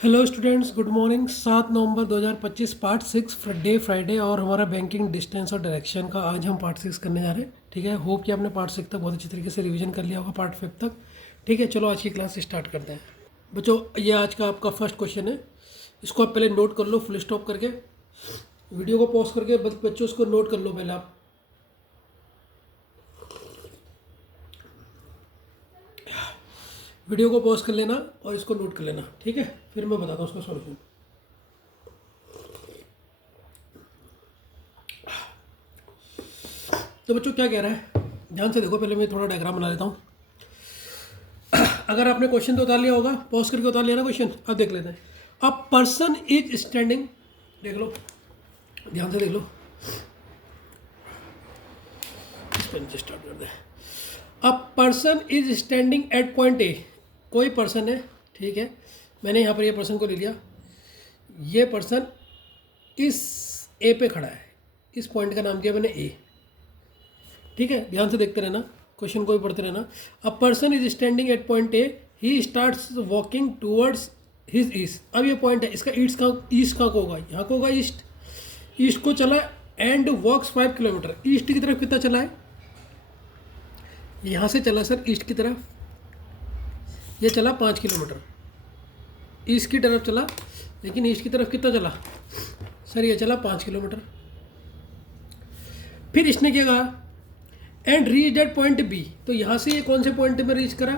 Hello students, good morning. 7 नवंबर 2025, part 6 day Friday और हमारा banking distance और डायरेक्शन का आज हम पार्ट 6 करने जा रहे हैं। ठीक है, होप कि आपने पार्ट 6 तक बहुत अच्छी तरीके से रिवीजन कर लिया होगा, पार्ट 5 तक। ठीक है, चलो आज की क्लास स्टार्ट करते हैं। बच्चों, ये आज का आपका फर्स्ट क्वेश्चन है। इसको आप पहले नोट कर लो, फुल स्टॉप करके वीडियो को पॉज करके बच्चों इसको नोट कर लो पहले आप। वीडियो को पॉज कर लेना और इसको नोट कर लेना, ठीक है। फिर मैं बताता हूँ उसका सॉल्यूशन। तो बच्चों क्या कह रहा है, ध्यान से देखो। पहले मैं थोड़ा डायग्राम बना लेता हूँ। अगर आपने क्वेश्चन तो उतार लिया होगा, पॉज करके उतार लिया ना क्वेश्चन, अब देख लेते हैं। अ पर्सन इज स्टैंडिंग, देख लो, ध्यान से देख लो। इस पेन से स्टार्ट कर दे। A person is standing at point A. कोई पर्सन है, ठीक है। मैंने यहाँ पर ये पर्सन को ले लिया। ये पर्सन इस ए पे खड़ा है। इस पॉइंट का नाम दिया मैंने ए, ठीक है। ध्यान से देखते रहना, क्वेश्चन को भी पढ़ते रहना। अ person is standing at point A, he starts walking towards his east. अब ये पॉइंट है, इसका ईस्ट कहाँ को होगा, यहाँ को होगा ईस्ट। ईस्ट को चला एंड वॉक्स 5 किलोमीटर। ईस्ट की तरफ कितना चला है, यहाँ से चला सर ईस्ट की तरफ, ये चला 5 किलोमीटर। ईस्ट की तरफ चला, लेकिन ईस्ट की तरफ कितना चला सर, ये चला 5 किलोमीटर। फिर इसने क्या कहा, and reach at point B. तो यहाँ से ये कौन से पॉइंट में रीच करा,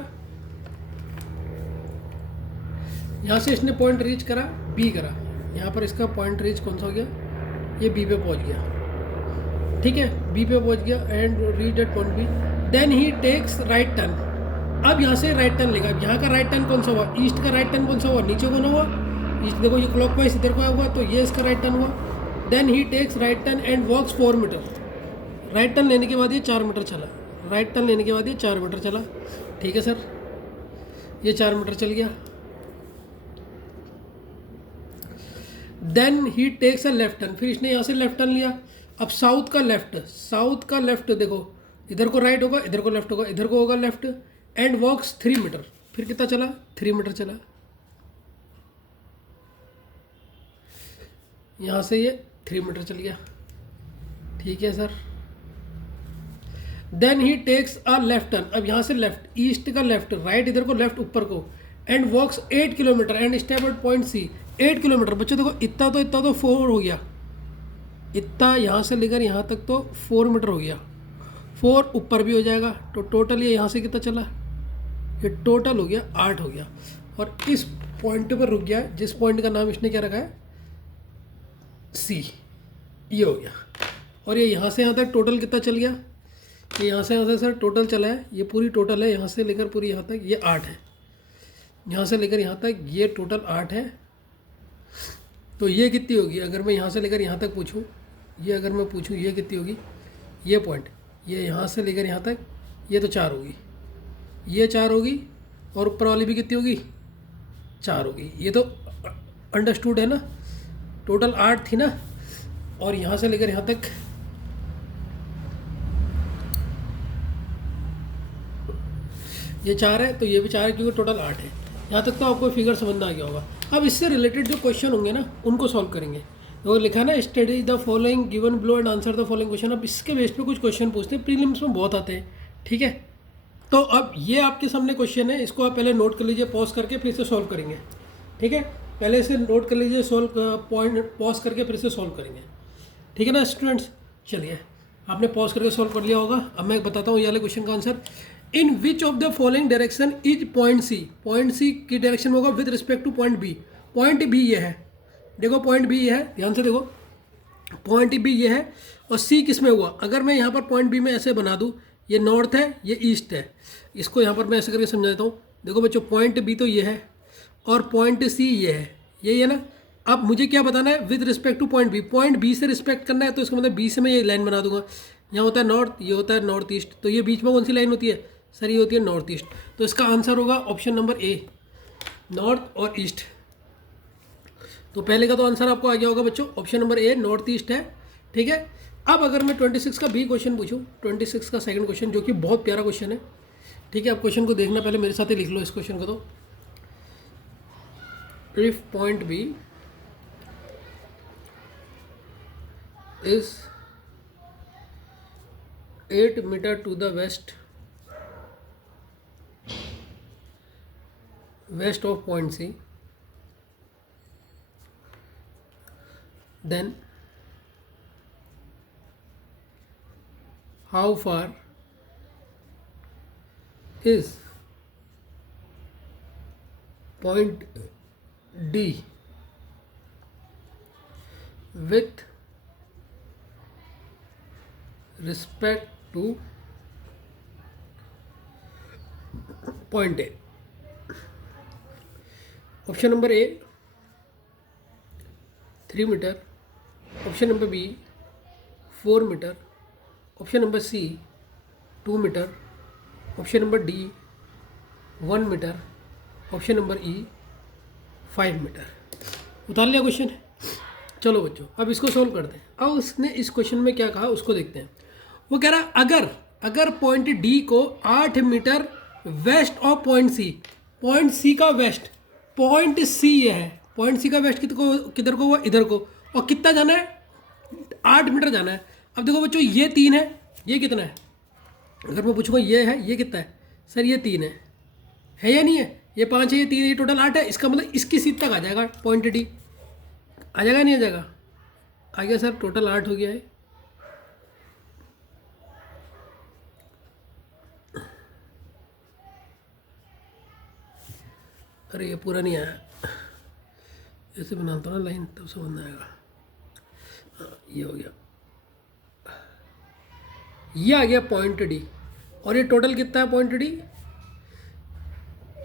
यहाँ से इसने पॉइंट रीच करा, बी करा। यहाँ पर इसका पॉइंट रीच कौन सा हो गया, ये बी पे पहुँच गया, ठीक है। बी पे पहुँच गया and reach at point B. Then he takes right turn. अब यहाँ से राइट टर्न लेगा। यहाँ का राइट टर्न कौन सा हुआ, ईस्ट का राइट टर्न कौन सा हुआ, नीचे को ना हुआ। ईस्ट देखो, ये क्लॉकवाइज इधर को हुआ, तो ये इसका राइट टर्न हुआ। Then he takes right turn and walks 4 metre. Right turn लेने के बाद ये 4 मीटर चला। राइट टर्न लेने के बाद ये 4 मीटर चला, ठीक है सर। ये 4 मीटर चल गया। Then he takes a left turn. फिर इसने यहाँ से लेफ्ट टर्न लिया। अब साउथ का लेफ्ट देखो, इधर को राइट होगा, इधर को लेफ्ट होगा, इधर को होगा लेफ्ट। And walks 3 metre. फिर कितना चला, 3 मीटर चला। यहाँ से ये 3 मीटर चल गया, ठीक है sir. Then he takes a left turn. अब यहाँ से लेफ्ट, ईस्ट का लेफ्ट, राइट इधर को, लेफ्ट ऊपर को। And walks 8 kilometre and step at point C. 8 kilometre बच्चों देखो, इतना तो 4 हो गया। इतना यहाँ से लेकर यहाँ तक तो 4 मीटर हो गया। 4 ऊपर भी हो जाएगा, तो टोटल ये यहाँ से कितना चला, ये टोटल हो गया 8 हो गया। और इस पॉइंट पर रुक गया, जिस पॉइंट का नाम इसने क्या रखा है, सी। ये हो गया। और ये यहाँ से यहाँ तक टोटल कितना चल गया, ये यहाँ से सर टोटल चला है, ये पूरी टोटल है, यहाँ से लेकर पूरी यहाँ तक ये 8 है। यहाँ से लेकर यहाँ तक ये टोटल 8 है। तो ये कितनी होगी, अगर मैं यहाँ से लेकर यहाँ तक पूछूँ, ये अगर मैं पूछूँ ये कितनी होगी, ये पॉइंट, ये यहाँ से लेकर यहाँ तक, ये तो 4 होगी, ये 4 होगी, और ऊपर वाली भी कितनी होगी, 4 होगी। ये तो अंडरस्टूड है ना, टोटल 8 थी ना, और यहाँ से लेकर यहाँ तक ये 4 है, तो ये भी 4 है, क्योंकि टोटल 8 है। यहाँ तक तो आपको फिगर समझ में आ गया होगा। अब इससे रिलेटेड जो क्वेश्चन होंगे ना, उनको सॉल्व करेंगे। वो लिखा है ना, study the following given below and answer the following question. अब इसके बेस पे कुछ क्वेश्चन पूछते हैं, प्रीलिम्स में बहुत आते हैं, ठीक है। तो अब ये आपके सामने क्वेश्चन है, इसको आप पहले नोट कर लीजिए, पॉज करके फिर से सॉल्व करेंगे, ठीक है। पहले इसे नोट कर लीजिए, सॉल्व पॉइंट पॉज करके फिर से सॉल्व करेंगे, ठीक है ना स्टूडेंट्स। चलिए, आपने पॉज करके सॉल्व कर लिया होगा। अब मैं बताता हूँ ये वाले क्वेश्चन का answer. In which of the following direction is point C. Point C की डायरेक्शन होगा with respect to point B. Point B ये है, देखो पॉइंट बी ये है, ध्यान से देखो, पॉइंट बी ये है, और सी किस में हुआ। अगर मैं यहाँ पर पॉइंट बी में ऐसे बना दूँ, ये नॉर्थ है, ये ईस्ट है, इसको यहाँ पर मैं ऐसे करके समझा देता हूँ। देखो बच्चों, पॉइंट बी तो ये है, और पॉइंट सी ये है, यही है ना। अब मुझे क्या बताना है, with respect to point B. Point B से रिस्पेक्ट करना है, तो इसका मतलब बी से मैं ये लाइन बना दूंगा। यहाँ होता है नॉर्थ, ये होता है नॉर्थ ईस्ट, तो ये बीच में कौन सी लाइन होती है सर, ये होती है नॉर्थ ईस्ट। तो इसका आंसर होगा ऑप्शन नंबर ए, नॉर्थ और ईस्ट। तो पहले का तो आंसर आपको आ गया होगा बच्चों, ऑप्शन नंबर ए नॉर्थ ईस्ट है, ठीक है। अब अगर मैं 26 का बी क्वेश्चन पूछूं, 26 का सेकंड क्वेश्चन, जो कि बहुत प्यारा क्वेश्चन है, ठीक है। आप क्वेश्चन को देखना, पहले मेरे साथ ही लिख लो इस क्वेश्चन को। तो if point B is 8 meter to the west of point C, then how far is point D with respect to point A? Option number A 3 metre, option number B 4 metre, option number C 2 metre, option number D 1 metre, option number E 5 metre. उतार लिया question. चलो बच्चों अब इसको solve करते हैं। अब उसने इस क्वेश्चन में क्या कहा उसको देखते हैं। वो कह रहा अगर पॉइंट डी को 8 metre west of point C का वेस्ट, पॉइंट सी ये है, पॉइंट सी का वेस्ट किधर को हुआ, इधर को, और कितना जाना है 8 मीटर जाना है। अब देखो बच्चों ये 3 है, ये कितना है, अगर मैं पूछूंगा ये है, ये कितना है, सर ये 3 है या नहीं है, ये 5 है, ये 3 है, ये टोटल 8 है। इसका मतलब इसकी सीध तक आ जाएगा पॉइंट डी, आ जाएगा नहीं आ जाएगा, आ गया सर, टोटल 8 हो गया है। अरे ये पूरा नहीं आया, ऐसे बनाता हूँ ना लाइन तब समझ में आएगा। ये हो गया, ये आ गया पॉइंट डी, और ये टोटल कितना है पॉइंट डी,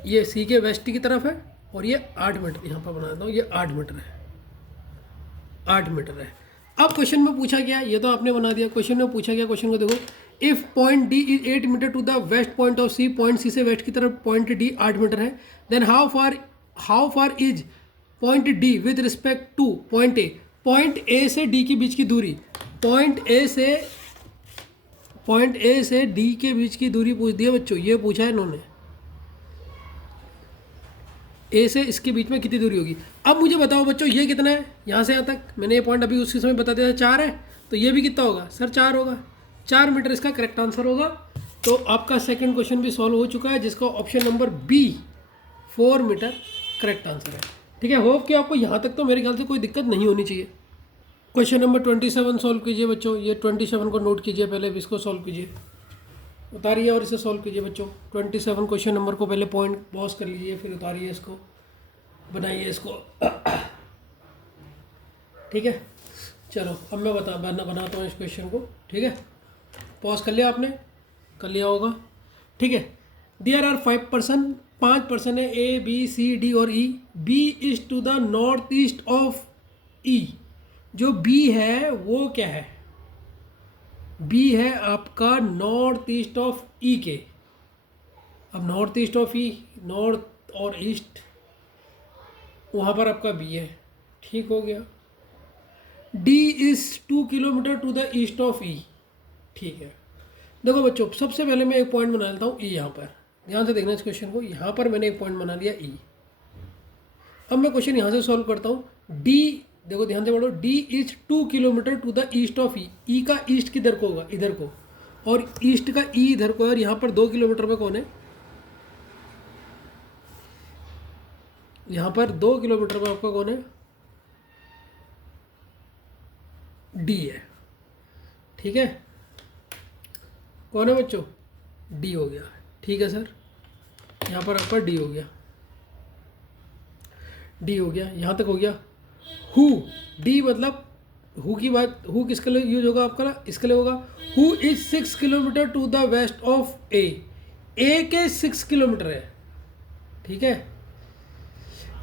ये सी के वेस्ट की तरफ है, और ये 8 मीटर यहाँ पर बनाता हूँ, ये 8 मीटर है, 8 मीटर है। अब क्वेश्चन में पूछा गया, ये तो आपने बना दिया, क्वेश्चन में पूछा गया, क्वेश्चन को देखो, if point D is 8 metre to the west point of C, point C से वेस्ट की तरफ पॉइंट डी 8 मीटर है, then how far is point D with respect to point A, point A से D के बीच की दूरी, point A से D के बीच की दूरी पूछ दी है बच्चों, ये पूछा है इन्होंने, ए से इसके बीच में कितनी दूरी होगी। अब मुझे बताओ बच्चों ये कितना है, यहाँ से यहाँ तक, मैंने ये पॉइंट अभी उसी समय बता दिया था 4 है, तो ये भी कितना होगा सर 4 होगा, 4 मीटर इसका करेक्ट आंसर होगा। तो आपका सेकंड क्वेश्चन भी सॉल्व हो चुका है, जिसका option number B 4 metre correct answer है। ठीक है, होप कि आपको यहाँ तक तो मेरे ख्याल से कोई दिक्कत नहीं होनी चाहिए। क्वेश्चन नंबर 27 सॉल्व कीजिए बच्चों, ये 27 को नोट कीजिए, पहले इसको सॉल्व कीजिए, उतारिए और इसे सॉल्व कीजिए बच्चों। 27 क्वेश्चन नंबर को पहले पॉइंट पॉज कर लीजिए, फिर उतारिए इसको, बनाइए इसको। ठीक है, चलो अब मैं बनाता हूँ इस क्वेश्चन को। ठीक है, पॉज कर लिया आपने, कर लिया होगा। ठीक है, देयर आर 5 पर्सन है, ए बी सी डी और E, B is to the north east of E. जो बी है वो क्या है, बी है आपका नॉर्थ ईस्ट ऑफ ई के। अब north east of E, north और ईस्ट, वहाँ पर आपका बी है। ठीक हो गया। D is 2 kilometre to the east of E. ठीक है, देखो बच्चों सबसे पहले मैं एक पॉइंट बना लेता हूँ ई, यहाँ पर ध्यान से देखना इस क्वेश्चन को, यहाँ पर मैंने एक पॉइंट बना लिया ई। अब मैं क्वेश्चन यहाँ से सॉल्व करता हूँ। डी देखो ध्यान से पढ़ो, D is 2 kilometre to the east of E. E का ईस्ट किधर को होगा, इधर को, और ईस्ट का ई इधर को है, और यहाँ पर 2 किलोमीटर में कौन है, यहाँ पर 2 किलोमीटर में आपका कौन है, डी है। ठीक है, कौन है बच्चों, डी हो गया। ठीक है सर, यहाँ पर आपका डी हो गया, डी हो गया, यहाँ तक हो गया। हु, डी मतलब हु की बात, हु किसके लिए यूज होगा आपका ना, इसके लिए होगा। Who is 6 kilometre to the west of A, A के 6 किलोमीटर है। ठीक है,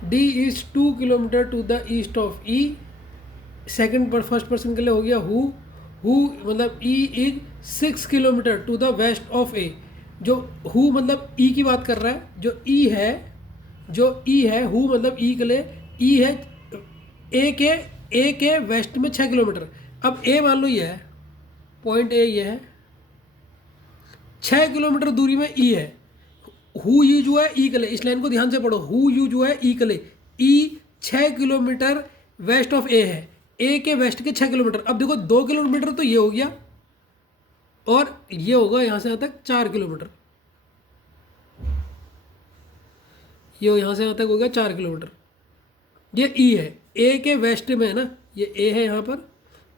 D is 2 kilometre to the east of E, second पर फर्स्ट पर्सन के लिए हो गया हु, हु मतलब E is 6 kilometre to the west of A. जो हु मतलब ई की बात कर रहा है, जो ई है, हु मतलब ई के लिए, ई है ए के वेस्ट में 6 किलोमीटर। अब ए मान लो ये है पॉइंट ए, ये है 6 किलोमीटर दूरी में ई है। हु यूज हुआ है ई के लिए, इस लाइन को ध्यान से पढ़ो, हु यूज हुआ है ई के लिए, ई 6 किलोमीटर वेस्ट ऑफ ए है, ए के वेस्ट के 6 किलोमीटर। अब देखो 2 किलोमीटर तो ये हो गया, और ये होगा यहाँ से यहाँ तक 4 किलोमीटर, ये यहाँ से यहाँ तक हो गया 4 किलोमीटर। ये ई है, ए के वेस्ट में है ना, ये ए है यहाँ पर,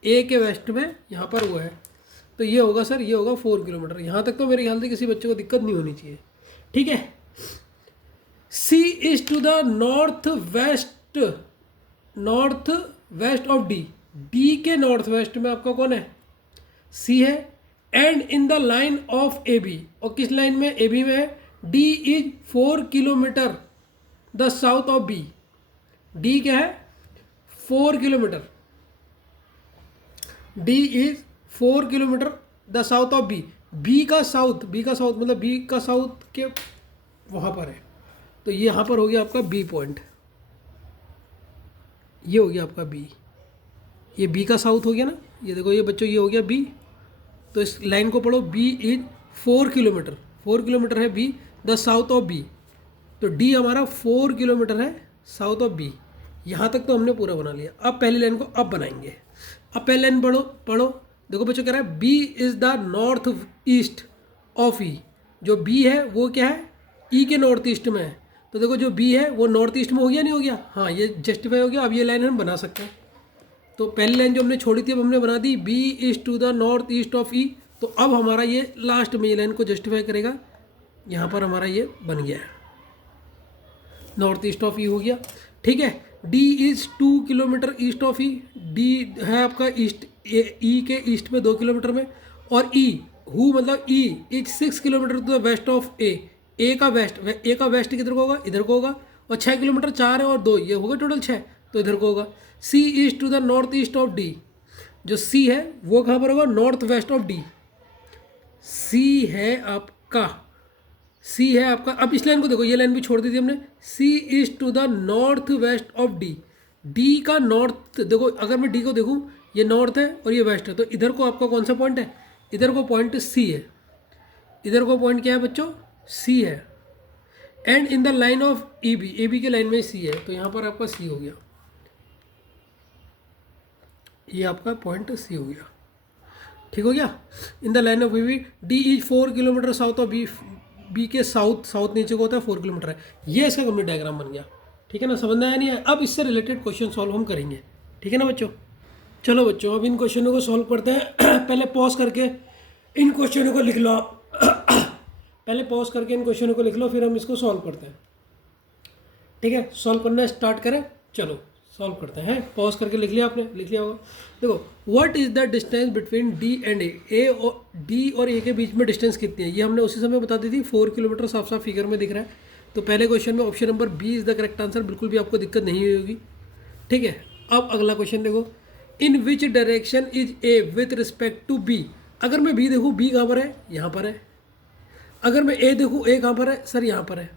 ए के वेस्ट में यहाँ पर वो है, तो ये होगा सर, ये होगा 4 किलोमीटर। यहाँ तक तो मेरे ख्याल से किसी बच्चे को दिक्कत नहीं होनी चाहिए, ठीक है। C is to the north west of D, D के नॉर्थ वेस्ट में आपका कौन है, सी है। And in the line of A B, और किस लाइन में, ए बी में है। D is 4 kilometre the south of B, D क्या है 4 kilometre, D is 4 kilometre the south of B, B का साउथ मतलब बी का साउथ के वहाँ पर है, तो ये यहाँ पर हो गया आपका बी पॉइंट, ये हो गया आपका बी, ये बी का साउथ हो गया ना, ये देखो ये बच्चों ये हो गया बी, तो इस लाइन को पढ़ो, बी इज 4 किलोमीटर, 4 किलोमीटर है B the south of B, तो डी हमारा 4 किलोमीटर है साउथ ऑफ बी। यहाँ तक तो हमने पूरा बना लिया। अब पहली लाइन को अब बनाएंगे। अब पहली लाइन पढ़ो देखो बच्चों, कह रहा है B is the north east of E, जो बी है वो क्या है, ई के नॉर्थ ईस्ट में है, तो देखो जो बी है वो नॉर्थ ईस्ट में हो गया नहीं हो गया, हाँ ये जस्टिफाई हो गया। अब ये लाइन हम बना सकते हैं, तो पहली लाइन जो हमने छोड़ी थी अब हमने बना दी, B is to the north east of E, तो अब हमारा ये लास्ट में ये लाइन को जस्टिफाई करेगा, यहाँ पर हमारा ये बन गया है, नॉर्थ ईस्ट ऑफ ई हो गया, ठीक है। D is 2 kilometre east of E, D है आपका ईस्ट, ई के ईस्ट में 2 किलोमीटर में, और ई हु मतलब E is 6 kilometre to the west of A, A का वेस्ट किधर को होगा, इधर को होगा, और 6 किलोमीटर 4 है और 2, ये होगा टोटल 6, तो इधर को होगा। C is to the north east of D, जो सी है वो कहाँ पर होगा, north west of D, C है आपका, सी है आपका। अब इस लाइन को देखो, ये लाइन भी छोड़ दी थी हमने, C is to the north west of D, D का नॉर्थ देखो, अगर मैं डी को देखूँ ये नॉर्थ है और ये वेस्ट है, तो इधर को आपका कौन सा पॉइंट है, इधर को पॉइंट सी है, इधर को पॉइंट क्या है बच्चों, सी है। And in the line of E B, A B के लाइन में सी है, तो यहाँ पर आपका सी हो गया, ये आपका पॉइंट सी हो गया, ठीक हो गया। In the line of E B, D is 4 kilometre south of B, B के साउथ नीचे को होता है 4 किलोमीटर है, ये इसका कंप्लीट डायग्राम बन गया, ठीक है ना, समझ में आया नहीं है। अब इससे रिलेटेड क्वेश्चन सॉल्व हम करेंगे, ठीक है ना बच्चों। चलो बच्चों अब इन क्वेश्चनों को सॉल्व करते हैं। पहले पॉज करके इन क्वेश्चनों को लिख लो पहले पॉज करके इन क्वेश्चनों को लिख लो, फिर हम इसको सॉल्व करते हैं, ठीक है। सॉल्व करना स्टार्ट करें, चलो सॉल्व करते हैं। पॉज करके लिख लिया आपने, लिख लिया होगा। देखो what is the distance between D and A और डी और ए के बीच में डिस्टेंस कितनी है, ये हमने उसी समय बता दी थी, 4 किलोमीटर साफ साफ फिगर में दिख रहा है। तो पहले क्वेश्चन में option number B is the correct answer, बिल्कुल भी आपको दिक्कत नहीं हुई होगी, ठीक है। अब अगला क्वेश्चन देखो, in which direction is A with respect to B, अगर मैं बी देखूँ बी कहाँ पर है, यहाँ पर है। अगर मैं ए देखूँ ए कहाँ पर है, सर यहाँ पर है।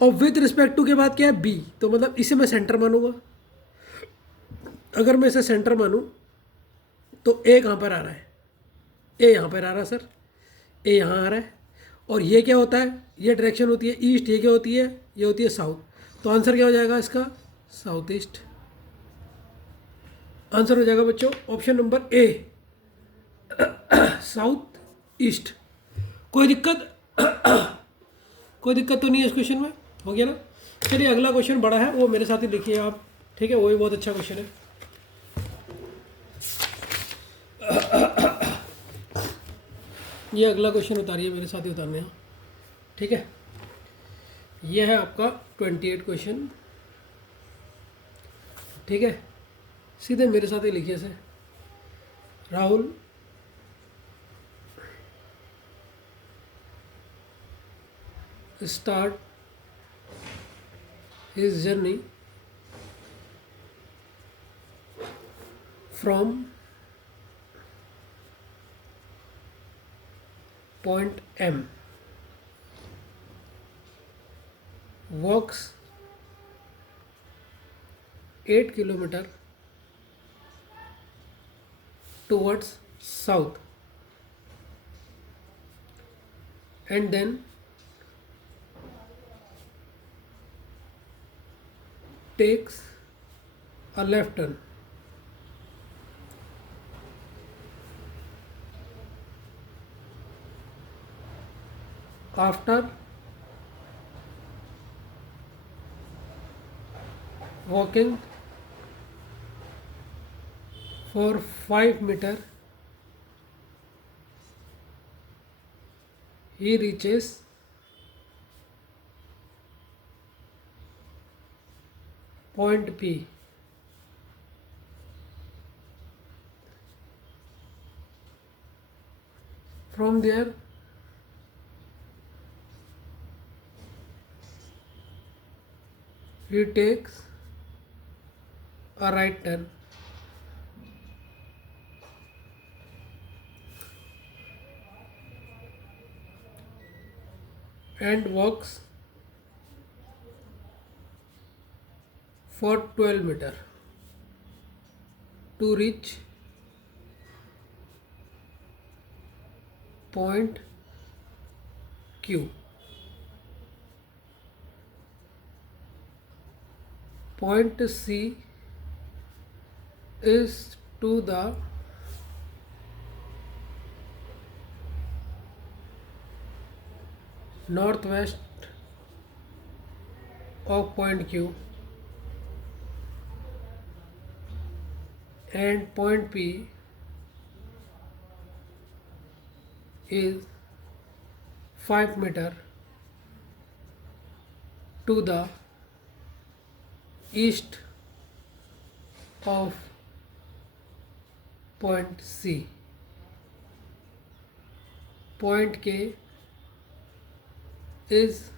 और विथ रिस्पेक्ट टू के बाद क्या है, बी, तो मतलब इसे मैं सेंटर मानूंगा। अगर मैं इसे सेंटर मानूं तो ए कहाँ पर आ रहा है, ए यहाँ पर आ रहा है सर, ए यहाँ आ रहा है। और ये क्या होता है, ये डायरेक्शन होती है ईस्ट, ये क्या होती है, ये होती है साउथ। तो आंसर क्या हो जाएगा इसका, साउथ ईस्ट। आंसर हो जाएगा बच्चों ऑप्शन नंबर ए, साउथ ईस्ट। कोई दिक्कत कोई दिक्कत तो नहीं है इस क्वेश्चन में, हो गया ना। चलिए अगला क्वेश्चन बड़ा है, वो मेरे साथ ही लिखिए आप, ठीक है, वो भी बहुत अच्छा क्वेश्चन है। ये अगला क्वेश्चन उतारिए, मेरे साथ ही उतारने हैं, ठीक है। ये है आपका 28 क्वेश्चन, ठीक है। सीधे मेरे साथ ही लिखिए से, Rahul start his journey from point M, walks 8 kilometer towards south, and then takes a left turn. After walking for 5 meters, he reaches point P. From there, he takes a right turn and walks for 12 meters to reach point Q. Point C is to the northwest of point Q, and point P is 5 meters to the east of point C. Point K is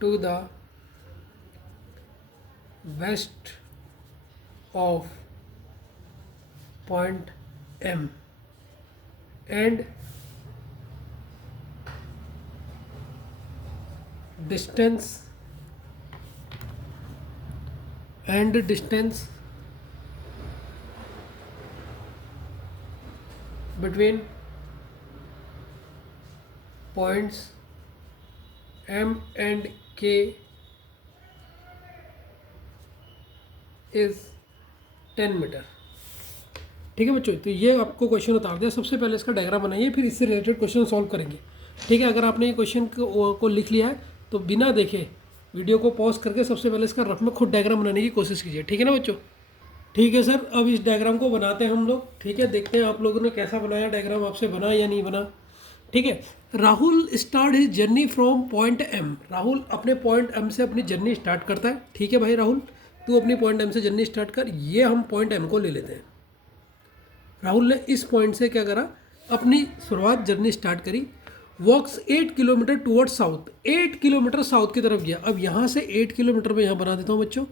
to the west of point M, and distance between points M and K is 10 metre. ठीक है बच्चों, तो ये आपको question उतार दिया. सबसे पहले इसका डायग्राम बनाइए, फिर इससे रिलेटेड क्वेश्चन सॉल्व करेंगे. ठीक है, अगर आपने ये क्वेश्चन को लिख लिया है तो बिना देखे वीडियो को पॉज करके सबसे पहले इसका रफ में खुद डायग्राम बनाने की कोशिश कीजिए. ठीक है ना बच्चों? ठीक है सर, अब इस डायग्राम को बनाते हैं हम लोग. ठीक है, देखते हैं आप लोगों ने कैसा बनाया डायग्राम, आपसे बना या नहीं बना. ठीक है, Rahul start his journey from point M. Rahul अपने पॉइंट एम से अपनी जर्नी स्टार्ट करता है. ठीक है भाई राहुल, तू अपनी पॉइंट एम से जर्नी स्टार्ट कर. ये हम पॉइंट एम को ले लेते हैं. राहुल ने इस पॉइंट से क्या करा, अपनी शुरुआत जर्नी स्टार्ट करी. वॉक्स 8 kilometre toward south. 8 kilometre south की तरफ गया. अब यहाँ से 8 किलोमीटर में यहाँ बना देता हूँ बच्चों.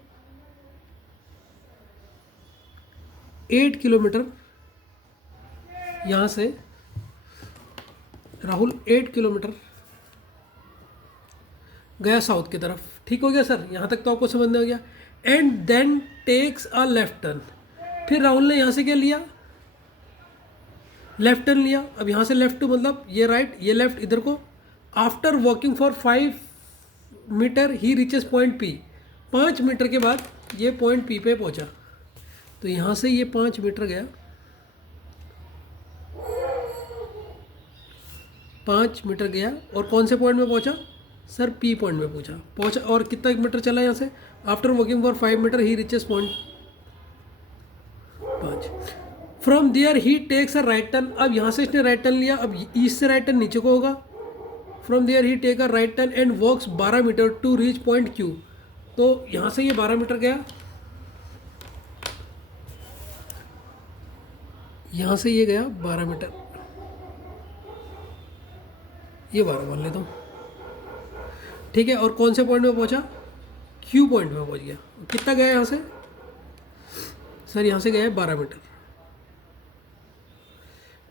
8 किलोमीटर यहाँ से राहुल 8 किलोमीटर गया साउथ की तरफ. ठीक हो गया सर, यहाँ तक तो आपको समझ में आ गया. And then takes a left turn. फिर राहुल ने यहाँ से क्या लिया, लेफ्ट टर्न लिया. अब यहाँ से लेफ्ट मतलब ये राइट, ये लेफ्ट इधर को. After walking for 5 metre he reaches point P. 5 metre के बाद ये पॉइंट पी पे पहुँचा. तो यहाँ से ये 5 मीटर गया, 5 मीटर गया और कौन से पॉइंट में पहुँचा सर, पी पॉइंट में पहुँचा. और कितना मीटर चला यहाँ से, after walking for 5 metre he reaches point 5. From there he takes a right turn. अब यहाँ से इसने राइट टर्न लिया. अब ईस्ट से राइट टर्न नीचे को होगा. From there he take a right turn and walks 12 metre to reach point Q. तो यहाँ से ये 12 मीटर गया, यहाँ से ये गया 12 मीटर. ये 12 मान लेता हूँ. ठीक है, और कौन से पॉइंट में पहुँचा, क्यू पॉइंट में पहुँच गया. कितना गया यहाँ से सर, यहाँ से गया है 12 मीटर.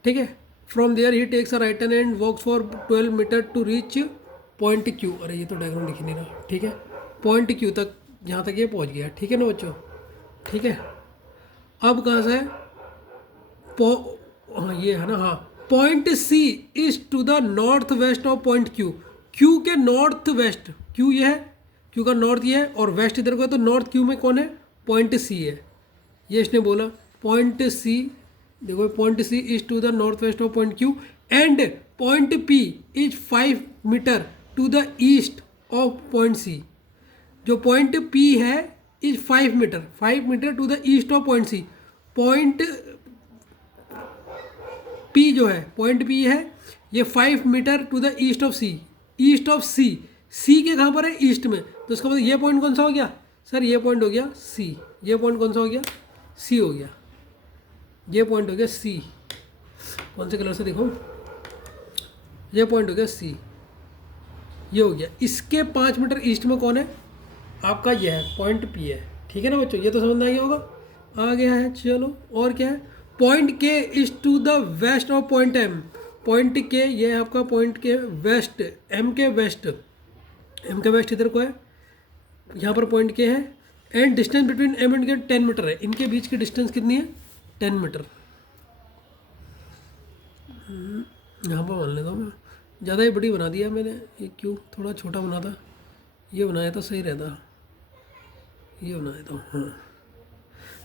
ठीक है, from there he takes a right turn and walks for 12 metre to reach point Q. अरे ये तो डायग्राम लिख नहीं रहा. ठीक है, पॉइंट क्यू तक, यहाँ तक ये पहुँच गया. ठीक है ना बच्चों? ठीक है, अब कहाँ से हाँ ये है ना, हाँ. Point C is to the north west of point Q. Q के नॉर्थ वेस्ट, क्यू ये है, क्यू का नॉर्थ ये है और वेस्ट इधर को है, तो नॉर्थ क्यू में कौन है, पॉइंट सी है, ये इसने बोला पॉइंट सी। देखो point C is to the north west of point Q and point P is 5 metre to the east of point C. जो पॉइंट पी है is 5 metre to the east of point C. Point P जो है, point P है ये 5 metre to the east of C. East of C, C के कहाँ पर है, ईस्ट में, तो इसका मतलब ये पॉइंट कौन सा हो गया सर, ये पॉइंट हो गया सी। ये पॉइंट कौन सा हो गया, सी हो गया। ये पॉइंट हो गया सी, कौन से कलर से देखो, ये पॉइंट हो गया सी, ये हो गया। इसके 5 मीटर ईस्ट में कौन है आपका, ये है पॉइंट पी है। ठीक है ना बच्चों, ये तो समझ में आ गया होगा, आ गया है। चलो और क्या है, point K is to the west of point M. Point K, ये है आपका पॉइंट के वेस्ट, एम के वेस्ट, एम के वेस्ट इधर को है, यहाँ पर पॉइंट के है। And distance between M and K 10 metre है, इनके बीच की डिस्टेंस कितनी है, 10 मीटर। यहाँ पर मान लेता हूँ मैं, ज़्यादा ही बड़ी बना दिया मैंने, ये क्यों थोड़ा छोटा बना था, ये बनाया तो सही रहता, ये बना देता हूँ। हाँ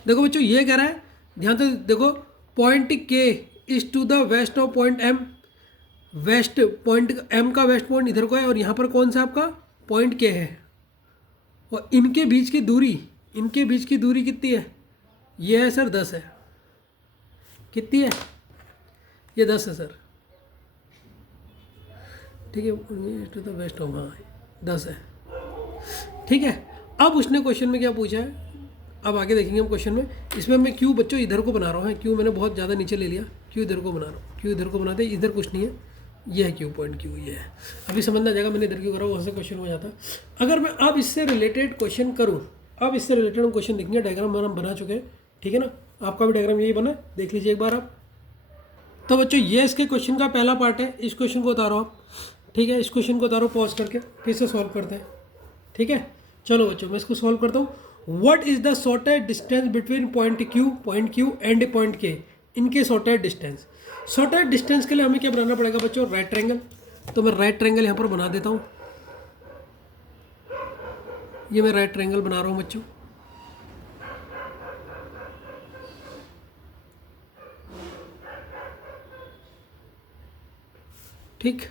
देखो बच्चों ये कह रहा है, ध्यान से देखो, point K is to the west of point M. West point M का वेस्ट पॉइंट इधर को है और यहाँ पर कौन सा आपका पॉइंट के है, और इनके बीच की दूरी, इनके बीच की दूरी कितनी है, ये है सर 10 है। कितनी है, ये 10 है सर। ठीक है, टू द वेस्ट ऑफ, हाँ 10 है। ठीक है, अब उसने क्वेश्चन में क्या पूछा है, अब आगे देखेंगे हम क्वेश्चन में। इसमें मैं क्यू बच्चों इधर को बना रहा हूँ, क्यू मैंने बहुत ज़्यादा नीचे ले लिया, क्यू इधर को बना रहा हूँ, क्यू इधर को बनाते, इधर कुछ नहीं है, ये है क्यू पॉइंट, क्यू ये है। अभी समझना जाएगा मैंने इधर क्यों करा, वहाँ से क्वेश्चन हो जाता। अगर मैं अब इससे रिलेटेड क्वेश्चन करूँ, अब इससे रिलेटेड हम क्वेश्चन देखेंगे, डायग्राम हम बना चुके हैं। ठीक है ना, आपका भी डायग्राम यही बना, देख लीजिए एक बार आप। तो बच्चों ये इसके क्वेश्चन का पहला पार्ट है, इस क्वेश्चन को उतारो आप। ठीक है, इस क्वेश्चन को उतारो पॉज करके, फिर से सॉल्व करते हैं। ठीक है, चलो बच्चों मैं इसको सॉल्व करता हूँ। What is the shortest distance between point Q and point के, इनके शॉर्टेस्ट डिस्टेंस। शॉर्टेस्ट डिस्टेंस के लिए हमें क्या बनाना पड़ेगा बच्चों, राइट ट्रायंगल। तो मैं राइट ट्रायंगल यहाँ पर बना देता हूँ, ये मैं राइट ट्रायंगल बना रहा हूँ बच्चों। ठीक,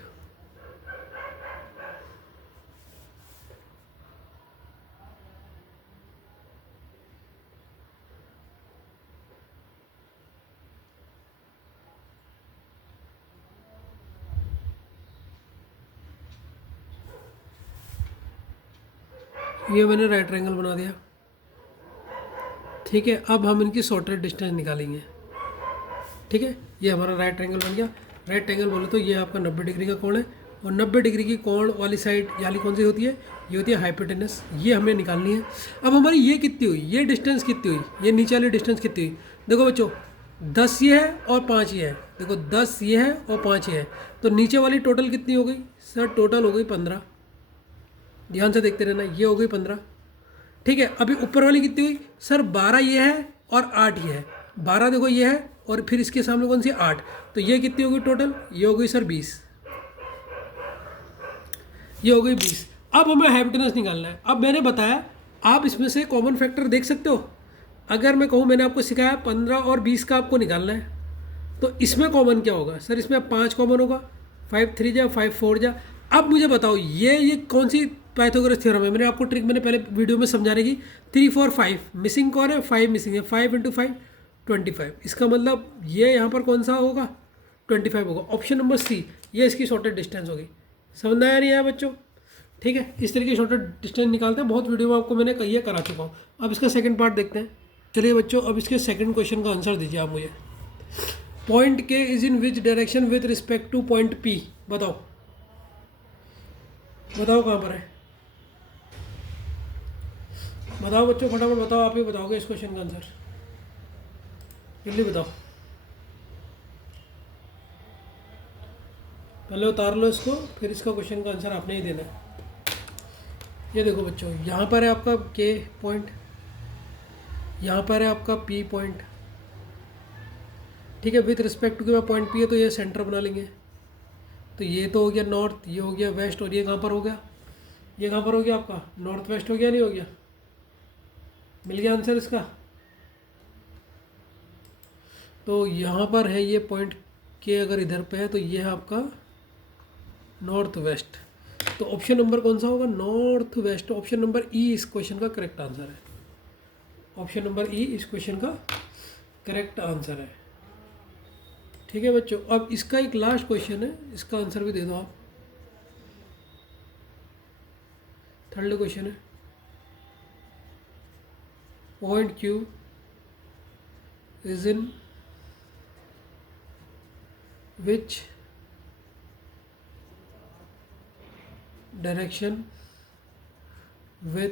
ये मैंने राइट ट्रायंगल बना दिया। ठीक है, अब हम इनकी शॉर्टेस्ट डिस्टेंस निकालेंगे। ठीक है, ये हमारा राइट ट्रायंगल बन गया। राइट ट्रायंगल बोले तो ये आपका 90 डिग्री का कोण है, और 90 डिग्री की कोण वाली साइड यानी कौन सी होती है, ये होती है हाइपोटेनस, ये हमें निकालनी है। अब हमारी ये कितनी हुई, ये डिस्टेंस कितनी हुई, ये नीचे वाली डिस्टेंस कितनी हुई, देखो बच्चों 10 ये है और 5 ये है, देखो 10 ये है और 5 ये है, तो नीचे वाली टोटल कितनी हो गई सर, टोटल हो गई 15। ध्यान से देखते रहना, ये हो गई 15। ठीक है, अभी ऊपर वाली कितनी हुई सर, 12 ये है और 8 ये है। 12 देखो ये है और फिर इसके सामने कौन सी 8, तो ये कितनी होगी टोटल, ये हो गई सर 20, ये हो गई 20। अब हमें हाइपोटेनस निकालना है। अब मैंने बताया आप इसमें से कॉमन फैक्टर देख सकते हो। अगर मैं कहूँ, मैंने आपको सिखाया 15 और 20 का आपको निकालना है, तो इसमें कॉमन क्या होगा सर, इसमें 5 कॉमन होगा, 5 3 जा 5 4 जा। अब मुझे बताओ ये कौन सी पाइथागोरस थ्योरम है, मैंने आपको ट्रिक मैंने पहले वीडियो में समझाने की। 3 4 5 मिसिंग कौन है, 5 मिसिंग है, 5 × 5 25। इसका मतलब ये यहाँ पर कौन सा होगा, 25 होगा। ऑप्शन नंबर सी, ये इसकी शॉर्टेस्ट डिस्टेंस होगी। समझ आया नहीं आया बच्चों, ठीक है। इस तरीके की शॉर्टेस्ट डिस्टेंस निकालते हैं, बहुत वीडियो में आपको मैंने ये करा चुका हूँ। अब इसका सेकंड पार्ट देखते हैं। चलिए बच्चों, अब इसके सेकंड क्वेश्चन का आंसर दीजिए आप मुझे। Point K is in which direction with respect to point P, बताओ बताओ कहाँ पर है, बताओ बच्चों फटाफट बताओ, आप ही बताओगे इस क्वेश्चन का आंसर, जल्दी बताओ। पहले उतार लो इसको, फिर इसका क्वेश्चन का आंसर आपने ही देना है। ये देखो बच्चों, यहाँ पर है आपका के पॉइंट, यहाँ पर है आपका पी पॉइंट, ठीक है। विथ रिस्पेक्ट टू के पॉइंट पी है तो ये सेंटर बना लेंगे। तो ये तो हो गया नॉर्थ, ये हो गया वेस्ट, और ये कहाँ पर हो गया, ये कहाँ पर हो गया आपका, नॉर्थ वेस्ट हो गया नहीं हो गया, मिल गया आंसर इसका। तो यहाँ पर है ये पॉइंट के, अगर इधर पे है तो ये है आपका नॉर्थ वेस्ट। तो ऑप्शन नंबर कौन सा होगा, नॉर्थ वेस्ट। ऑप्शन नंबर ई इस क्वेश्चन का करेक्ट आंसर है। ऑप्शन नंबर ई इस क्वेश्चन का करेक्ट आंसर है। ठीक है बच्चों, अब इसका एक लास्ट क्वेश्चन है, इसका आंसर भी दे दो आप। थर्ड क्वेश्चन है, point Q is in which direction with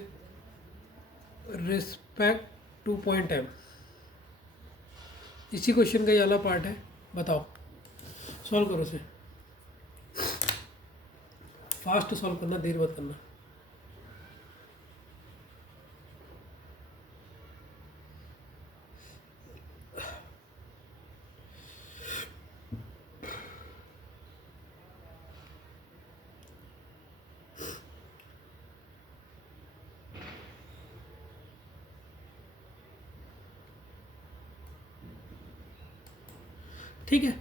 respect to point M. इसी क्वेश्चन का ये वाला पार्ट है, बताओ, सॉल्व करो इसे, फास्ट सॉल्व करना, देर मत करना। ठीक है,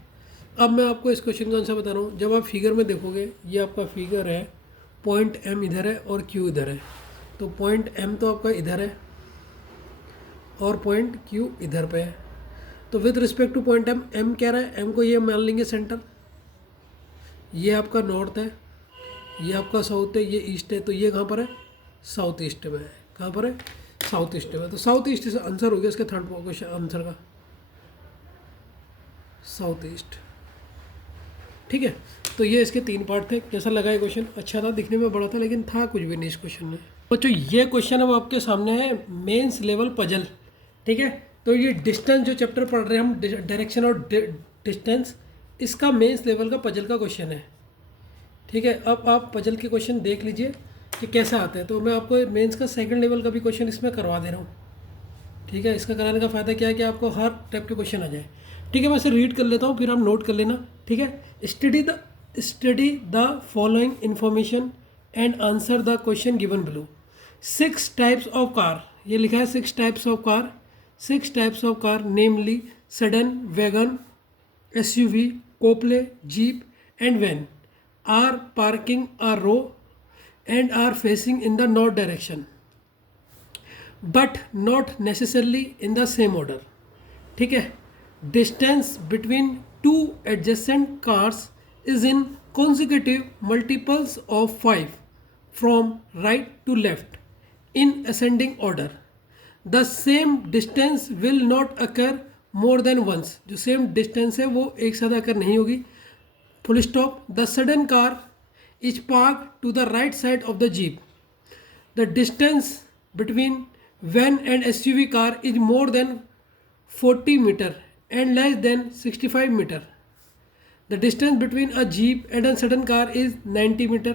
अब मैं आपको इस क्वेश्चन का आंसर बता रहा हूँ। जब आप फिगर में देखोगे, ये आपका फिगर है, पॉइंट एम इधर है और क्यू इधर है। तो पॉइंट एम तो आपका इधर है और पॉइंट क्यू इधर पे है। तो with respect to point M, M क्या रहा है, एम को ये मान लेंगे सेंटर। ये आपका नॉर्थ है, ये आपका साउथ है, ये ईस्ट है। तो ये कहाँ पर है, साउथ ईस्ट में है। कहाँ पर है, साउथ ईस्ट में। तो साउथ ईस्ट से आंसर हो गया इसका थर्ड क्वेश्चन आंसर का, साउथ ईस्ट। ठीक है, तो ये इसके 3 पार्ट थे। कैसा लगा ये क्वेश्चन, अच्छा था, दिखने में बड़ा था लेकिन था कुछ भी नहीं इस क्वेश्चन में। बच्चों ये क्वेश्चन अब आपके सामने है, मेंस लेवल पजल। ठीक है, तो ये डिस्टेंस जो चैप्टर पढ़ रहे हैं हम, डायरेक्शन और डिस्टेंस, इसका मेंस लेवल का पजल का क्वेश्चन है। ठीक है, अब आप पजल के क्वेश्चन देख लीजिए कि कैसे आते हैं। तो मैं आपको मेंस का सेकंड लेवल का भी क्वेश्चन इसमें करवा दे रहा हूँ। ठीक है, इसका कराने का फ़ायदा क्या है कि आपको हर टाइप के क्वेश्चन आ जाए। ठीक है, मैं इसे रीड कर लेता हूँ, फिर आप नोट कर लेना। ठीक है, study the following information and answer the question given below. 6 types of car, ये लिखा है 6 types of car. 6 types of car namely sedan, wagon, SUV, coupe, jeep and van are parking a row and are facing in the north direction but not necessarily in the same order. ठीक है, distance between two adjacent cars is in consecutive multiples of 5 from right to left in ascending order. The same distance will not occur more than once. जो same distance है वो एक साथ आकर नहीं होगी। Full stop. The sudden car is parked to the right side of the jeep. The distance between van and SUV car is more than 40 meter and less than 65 meter. The distance between a jeep and a sudden car is 90 meter.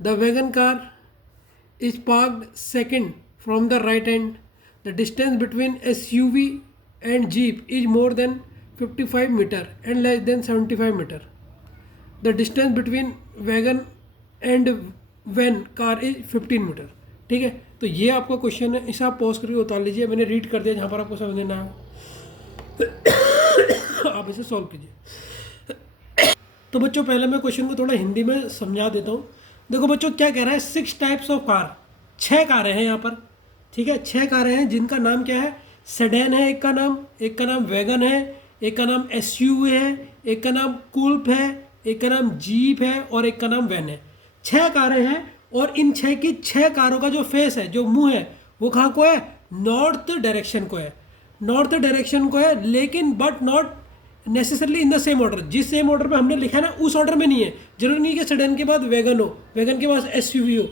The wagon car is parked second from the right end. The distance between SUV and jeep is more than 55 meter and less than 75 meter. The distance between wagon and van car is 15 metre. ठीक है, तो ये आपका question है, इसे आप pause करके उतार लीजिए। मैंने रीड कर दिया जहाँ पर आपको समझ ना आए आप इसे सॉल्व कीजिए। तो बच्चों पहले मैं क्वेश्चन को थोड़ा हिंदी में समझा देता हूँ। देखो बच्चों क्या कह रहा है, 6 टाइप्स ऑफ कार, 6 कारें हैं यहाँ पर। ठीक है, 6 कारें हैं जिनका नाम क्या है, सेडान है एक का नाम वैगन है, एक का नाम एसयूवी है, एक का नाम कूल्प है, एक का नाम जीप है और एक का नाम वैन है। 6 कारें हैं और इन 6 कारों का जो फेस है, जो मुंह है, वो कहाँ को है, नॉर्थ डायरेक्शन को है। नॉर्थ डायरेक्शन को है, लेकिन but not necessarily in the same order. जिस सेम ऑर्डर पे हमने लिखा है ना, उस ऑर्डर में नहीं है। जरूरी नहीं कि सेडान के बाद वैगन हो, वैगन के बाद एसयूवी हो,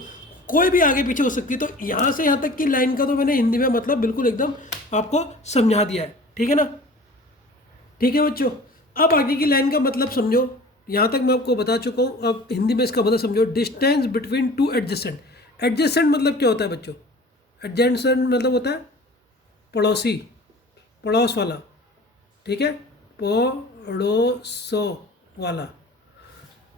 कोई भी आगे पीछे हो सकती है। तो यहाँ से यहाँ तक की लाइन का तो मैंने हिंदी में मतलब बिल्कुल एकदम आपको समझा दिया है। ठीक है ना, ठीक है बच्चों, अब आगे की लाइन का मतलब समझो। यहाँ तक मैं आपको बता चुका हूँ, अब हिंदी में इसका मतलब समझो। Distance between two adjacent. Adjacent मतलब क्या होता है बच्चों, एडजेसेंट मतलब होता है पड़ोसी, पड़ोस वाला। ठीक है, पड़ोसों वाला।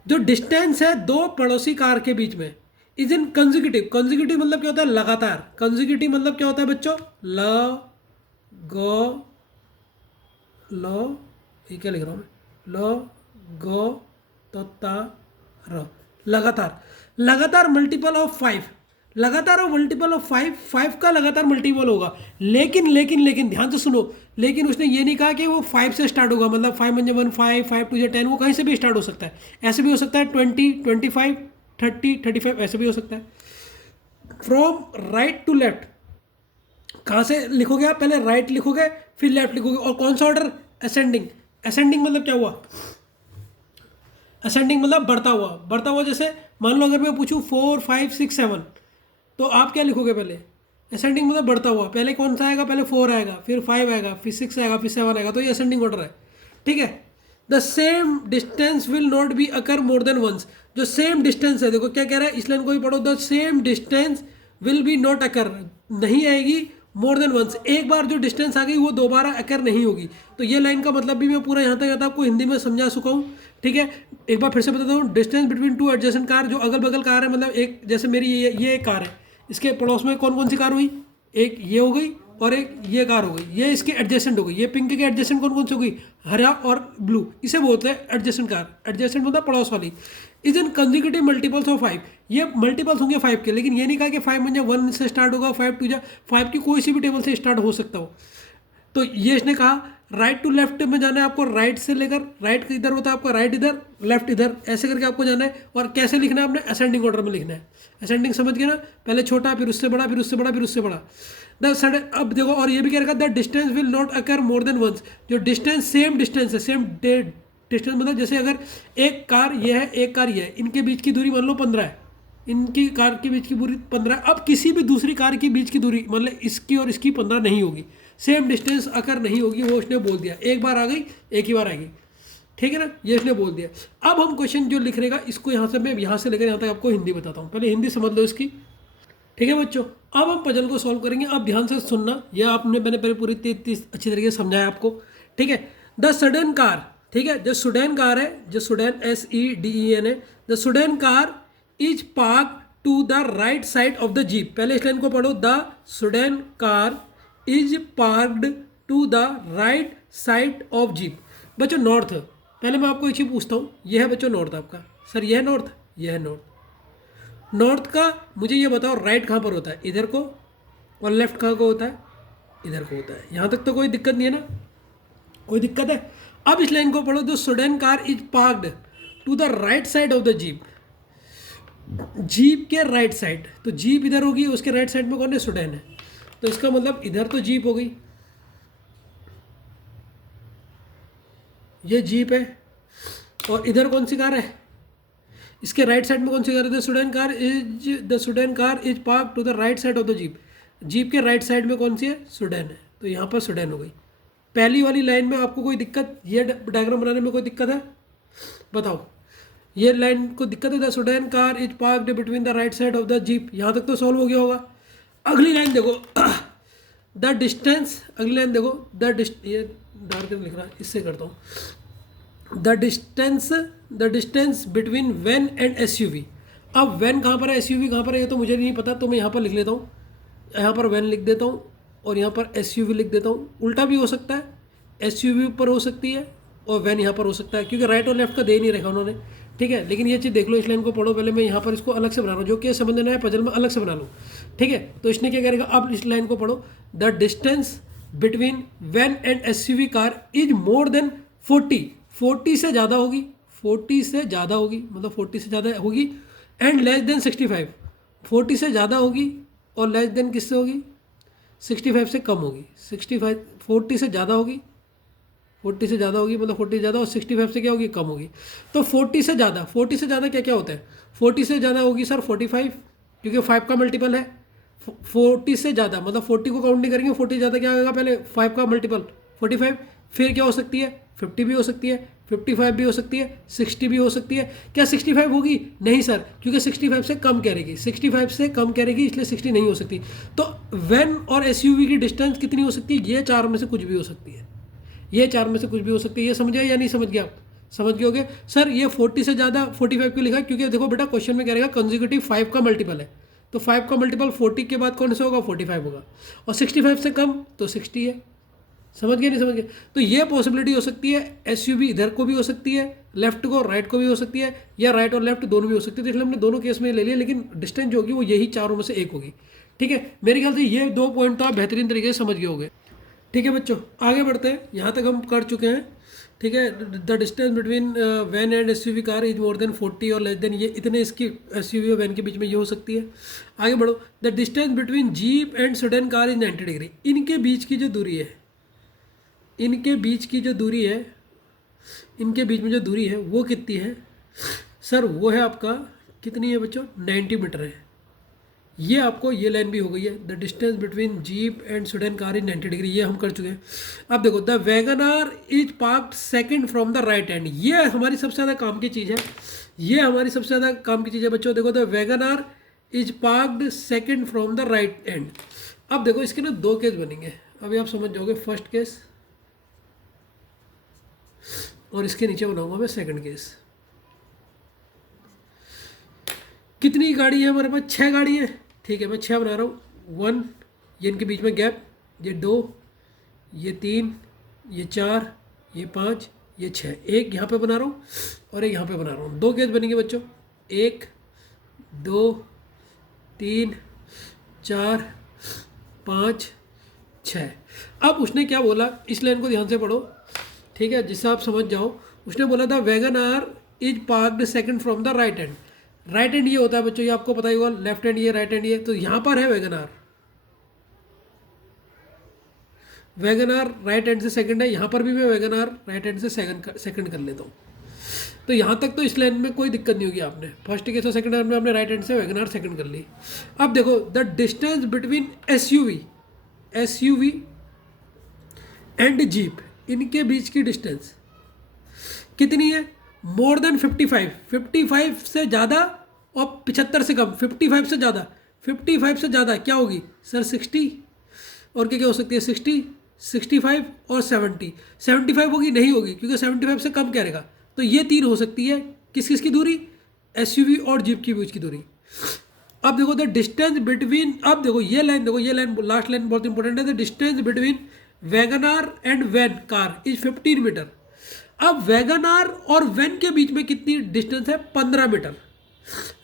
जो डिस्टेंस है 2 पड़ोसी कार के बीच में, इज इन कंजिक्यूटिव, कंजिक्यूटिव मतलब क्या होता है लगातार, कंजिक्यूटिव मतलब क्या होता है बच्चों, ल गो लो, ये क्या लिख रहा हूँ मैं, लो गो तो ता र, लगातार, लगातार मल्टीपल ऑफ 5, लगातार और मल्टीपल ऑफ 5, 5 का लगातार मल्टीपल होगा, लेकिन लेकिन लेकिन ध्यान से सुनो, लेकिन उसने ये नहीं कहा कि वो 5 से स्टार्ट होगा, मतलब 5 × 1 5, 5 × 2 10, वो कहीं से भी स्टार्ट हो सकता है, ऐसे भी हो सकता है 20 25 30 35, ऐसे भी हो सकता है। फ्रॉम राइट टू लेफ्ट, कहाँ से लिखोगे आप, पहले राइट लिखोगे फिर लेफ्ट लिखोगे, और कौन सा ऑर्डर, असेंडिंग, असेंडिंग मतलब क्या हुआ, असेंडिंग मतलब बढ़ता हुआ, बढ़ता हुआ, जैसे मान लो अगर मैं पूछूं 4 5 6 7, तो आप क्या लिखोगे पहले, असेंडिंग मतलब बढ़ता हुआ, पहले कौन सा आएगा, पहले 4 आएगा, फिर 5 आएगा, फिर 6 आएगा, फिर 7 आएगा, तो ये असेंडिंग ऑर्डर है, ठीक है। The same distance will not be occur more than once, जो सेम डिस्टेंस है, देखो क्या कह रहा है, इस लाइन को भी पढ़ो, the same distance will be not occur, नहीं आएगी मोर देन वंस, एक बार जो डिस्टेंस आ गई वो दोबारा अकर नहीं होगी। तो ये लाइन का मतलब भी मैं पूरा यहाँ तक आता आपको हिंदी में समझा चुका हूँ, ठीक है। एक बार फिर से बताता हूँ, distance between two adjacent car, जो अगल बगल कार है, मतलब एक जैसे मेरी ये एक कार है, इसके पड़ोस में कौन कौन सी कार हुई, एक ये हो गई और एक ये कार हो गई, ये इसके एडजेसेंट हो गई, ये पिंक के एडजेसेंट कौन कौन सी हो गई, हरा और ब्लू, इसे बोलते हैं एडजेसेंट कार, एडजेसेंट मतलब पड़ोस वाली। Is in consecutive multiples of 5, ये मल्टीपल्स होंगे 5 के, लेकिन ये नहीं कहा कि 5 × 1 से स्टार्ट होगा, 5 × 2 5 की कोई सी भी टेबल से स्टार्ट हो सकता हो। तो ये इसने कहा राइट टू लेफ्ट में जाना है आपको, राइट से लेकर, राइट इधर होता है आपका, राइट इधर, लेफ्ट इधर, ऐसे करके आपको जाना है। और कैसे लिखना है आपने, असेंडिंग ऑर्डर में लिखना है, असेंडिंग समझ गए ना, पहले छोटा फिर उससे बड़ा, फिर उससे बड़ा, फिर उससे बड़ा। द सडन, अब देखो, और ये भी कह रखा the distance will not occur more than once, जो डिस्टेंस सेम डिस्टेंस है, सेम डिस्टेंस मतलब जैसे अगर एक कार ये है, एक कार ये है, इनके बीच की दूरी मान लो 15 है, इनकी कार के बीच की दूरी 15 है, अब किसी भी दूसरी कार के बीच की दूरी मतलब इसकी और इसकी 15 नहीं होगी, सेम डिस्टेंस अकर नहीं होगी, वो उसने बोल दिया, एक बार आ गई एक ही बार आएगी, ठीक है ना, ये इसने बोल दिया। अब हम क्वेश्चन जो लिख रहेगा इसको यहाँ से मैं यहाँ से लेकर यहाँ तक आपको हिंदी बताता हूँ, पहले हिंदी समझ लो इसकी, ठीक है बच्चों। अब हम पजल को सॉल्व करेंगे, अब ध्यान से सुनना, यह आपने मैंने पहले पूरी अच्छी तरीके से समझाया आपको, ठीक है। द सडन कार, ठीक है, जो सुडैन कार है, जो सुडैन SEDEN है, the sedan car is park to the right side of the jeep, पहले इस लाइन को पढ़ो, the sedan car is parked to the right side of jeep. बच्चों नॉर्थ, पहले मैं आपको एक चीज़ पूछता हूँ, यह है बच्चों नॉर्थ आपका, सर यह है नॉर्थ, यह है नॉर्थ, नॉर्थ का मुझे ये बताओ राइट कहाँ पर होता है, इधर को, और लेफ्ट कहाँ को होता है, इधर को होता है, यहाँ तक तो कोई दिक्कत नहीं है ना, कोई दिक्कत है। अब इस लाइन को पढ़ो, the sedan car is parked to the right side of the jeep, jeep के राइट साइड, तो जीप इधर होगी, उसके राइट साइड में कौन है, सुडैन है, तो इसका मतलब इधर तो जीप हो गई, ये जीप है, और इधर कौन सी कार है, इसके राइट साइड में कौन सी कार है, the sedan car is park to the right side of the jeep, jeep के राइट साइड में कौन सी है, सुडैन है, तो यहाँ पर सुडैन हो गई। पहली वाली लाइन में आपको कोई दिक्कत, ये डायग्राम बनाने में कोई दिक्कत है, बताओ, ये लाइन को दिक्कत है, the sedan car is parked between the right side of the jeep, यहाँ तक तो सॉल्व हो गया होगा। अगली लाइन देखो, द डिस्टेंस, अगली लाइन देखो, ये डार्क लिख रहा है, इससे करता हूँ, the distance between van and SUV। अब वैन कहाँ पर है, SUV कहाँ पर है, ये तो मुझे नहीं पता, तो मैं यहाँ पर लिख लेता हूँ, यहाँ पर वैन लिख देता हूँ और यहाँ पर SUV लिख देता हूँ, उल्टा भी हो सकता है, SUV ऊपर हो सकती है और वैन यहाँ पर हो सकता है, क्योंकि राइट और लेफ्ट का दे नहीं रखा उन्होंने, ठीक है। लेकिन ये चीज़ देख लो, इस लाइन को पढ़ो, पहले मैं यहाँ पर इसको अलग से बना रहा हूँ, जो कि समझना है पजल में अलग से बना लूँ, ठीक है। तो इसने क्या करेगा, अब इस लाइन को पढ़ो, the distance between van and SUV car is more than 40 से ज़्यादा होगी, 40 से ज़्यादा होगी, मतलब 40 से ज़्यादा होगी, एंड लेस देन 65, 40 से ज़्यादा होगी और लेस देन किससे होगी, 65 से कम होगी, 65 40 से ज़्यादा होगी, 40 से ज़्यादा होगी, मतलब 40 ज़्यादा और 65 से क्या होगी, कम होगी। तो 40 से ज़्यादा क्या क्या होता है, 40 से ज़्यादा होगी सर 45, क्योंकि 5 का मल्टीपल है, 40 से ज़्यादा मतलब 40 को काउंट नहीं करेंगे, 40 ज़्यादा क्या होगा, पहले 5 का मल्टीपल 45, फिर क्या हो सकती है, 50 भी हो सकती है, 55 भी हो सकती है, 60 भी हो सकती है। क्या 65 होगी, नहीं सर, क्योंकि 65 से कम करेगी, 65 से कम करेगी, इसलिए 60 नहीं हो सकती। तो वैन और SUV की डिस्टेंस कितनी हो सकती है, ये 4 में से कुछ भी हो सकती है, ये 4 में से कुछ भी हो सकती है, ये समझ गया या नहीं समझ गया आप, समझ गए होगे। सर ये 40 से ज़्यादा 45 क्यों लिखा, क्योंकि देखो बेटा क्वेश्चन में कह रहेगा कंसेक्यूटिव 5 का मल्टीपल है, तो 5 का मल्टीपल 40 के बाद कौन सा होगा, 45 होगा, और 65 से कम तो 60 है। समझ गए नहीं समझ गए। तो ये पॉसिबिलिटी हो सकती है एसयूवी इधर को भी हो सकती है, लेफ्ट को राइट को भी हो सकती है, या राइट और लेफ्ट दोनों भी हो सकती है। तो इसलिए हमने दोनों केस में ले लिया, लेकिन डिस्टेंस जो होगी वो यही चारों में से एक होगी। ठीक है, मेरे ख्याल से ये 2 पॉइंट तो आप बेहतरीन तरीके से समझ गए होंगे। ठीक है बच्चों, आगे बढ़ते हैं, यहाँ तक हम कर चुके हैं। ठीक है, the distance between van and SUV car is more than 40 और लेस देन, ये इतने इसकी एसयूवी और वैन के बीच में ये हो सकती है। आगे बढ़ो, the distance between jeep and sedan car is 90 degree. इनके बीच की जो दूरी है, इनके बीच की जो दूरी है, इनके बीच में जो दूरी है वो कितनी है सर, वो है आपका कितनी है बच्चों, 90 मीटर है। ये आपको ये लाइन भी हो गई है, the distance between jeep and sedan car is 90 degree, ये हम कर चुके हैं। अब देखो, the wagon R is parked second from the right hand, ये हमारी सबसे ज़्यादा काम की चीज़ है, ये हमारी सबसे ज़्यादा काम की चीज़ है बच्चों। देखो, the wagon R is parked second from the right hand. अब देखो इसके ना 2 केस बनेंगे, अभी आप समझ जाओगे, फर्स्ट केस और इसके नीचे बनाऊंगा मैं सेकंड केस। कितनी गाड़ी है हमारे पास, 6 गाड़ी है। ठीक है, मैं 6 बना रहा हूँ। 1, ये इनके बीच में गैप, ये 2, ये 3, ये 4, ये 5, ये 6, एक यहाँ पे बना रहा हूँ और एक यहाँ पे बना रहा हूँ। 2 केस बनेंगे बच्चों, 1, 2, 3, 4, 5, 6। अब उसने क्या बोला, इस लाइन को ध्यान से पढ़ो, ठीक है, जिससे आप समझ जाओ। उसने बोला था wagon R is parked second from the right hand. Right hand ये होता है बच्चों, ये आपको पता ही होगा, लेफ्ट हैंड ये, राइट हैंड ये, तो यहाँ पर है wagon R. Wagon R right hand से सेकंड है, यहाँ पर भी मैं वैगन आर राइट हैंड से सेकंड कर लेता हूँ। तो यहाँ तक तो इस लाइन में कोई दिक्कत नहीं होगी। आपने फर्स्ट केस और सेकंड में आपने राइट हैंड से वैगन आर सेकंड कर ली। अब देखो, the distance between SUV and jeep, इनके बीच की डिस्टेंस कितनी है, मोर देन 55 से ज़्यादा और 75 से कम। 55 से ज़्यादा, 55 से ज़्यादा क्या होगी सर, 60, और क्या क्या हो सकती है, 60, 65 और 70। 75 होगी नहीं होगी, क्योंकि 75 से कम क्या रहेगा। तो ये 3 हो सकती है, किस किस की दूरी, एसयूवी और जीप की बीच की दूरी। अब देखो, द डिस्टेंस बिटवीन, अब देखो ये लाइन, देखो ये लाइन, लास्ट लाइन बहुत इंपॉर्टेंट है, the distance between wagon R and van car is 15 metre. अब वैगन आर और वैन के बीच में कितनी डिस्टेंस है, 15 मीटर।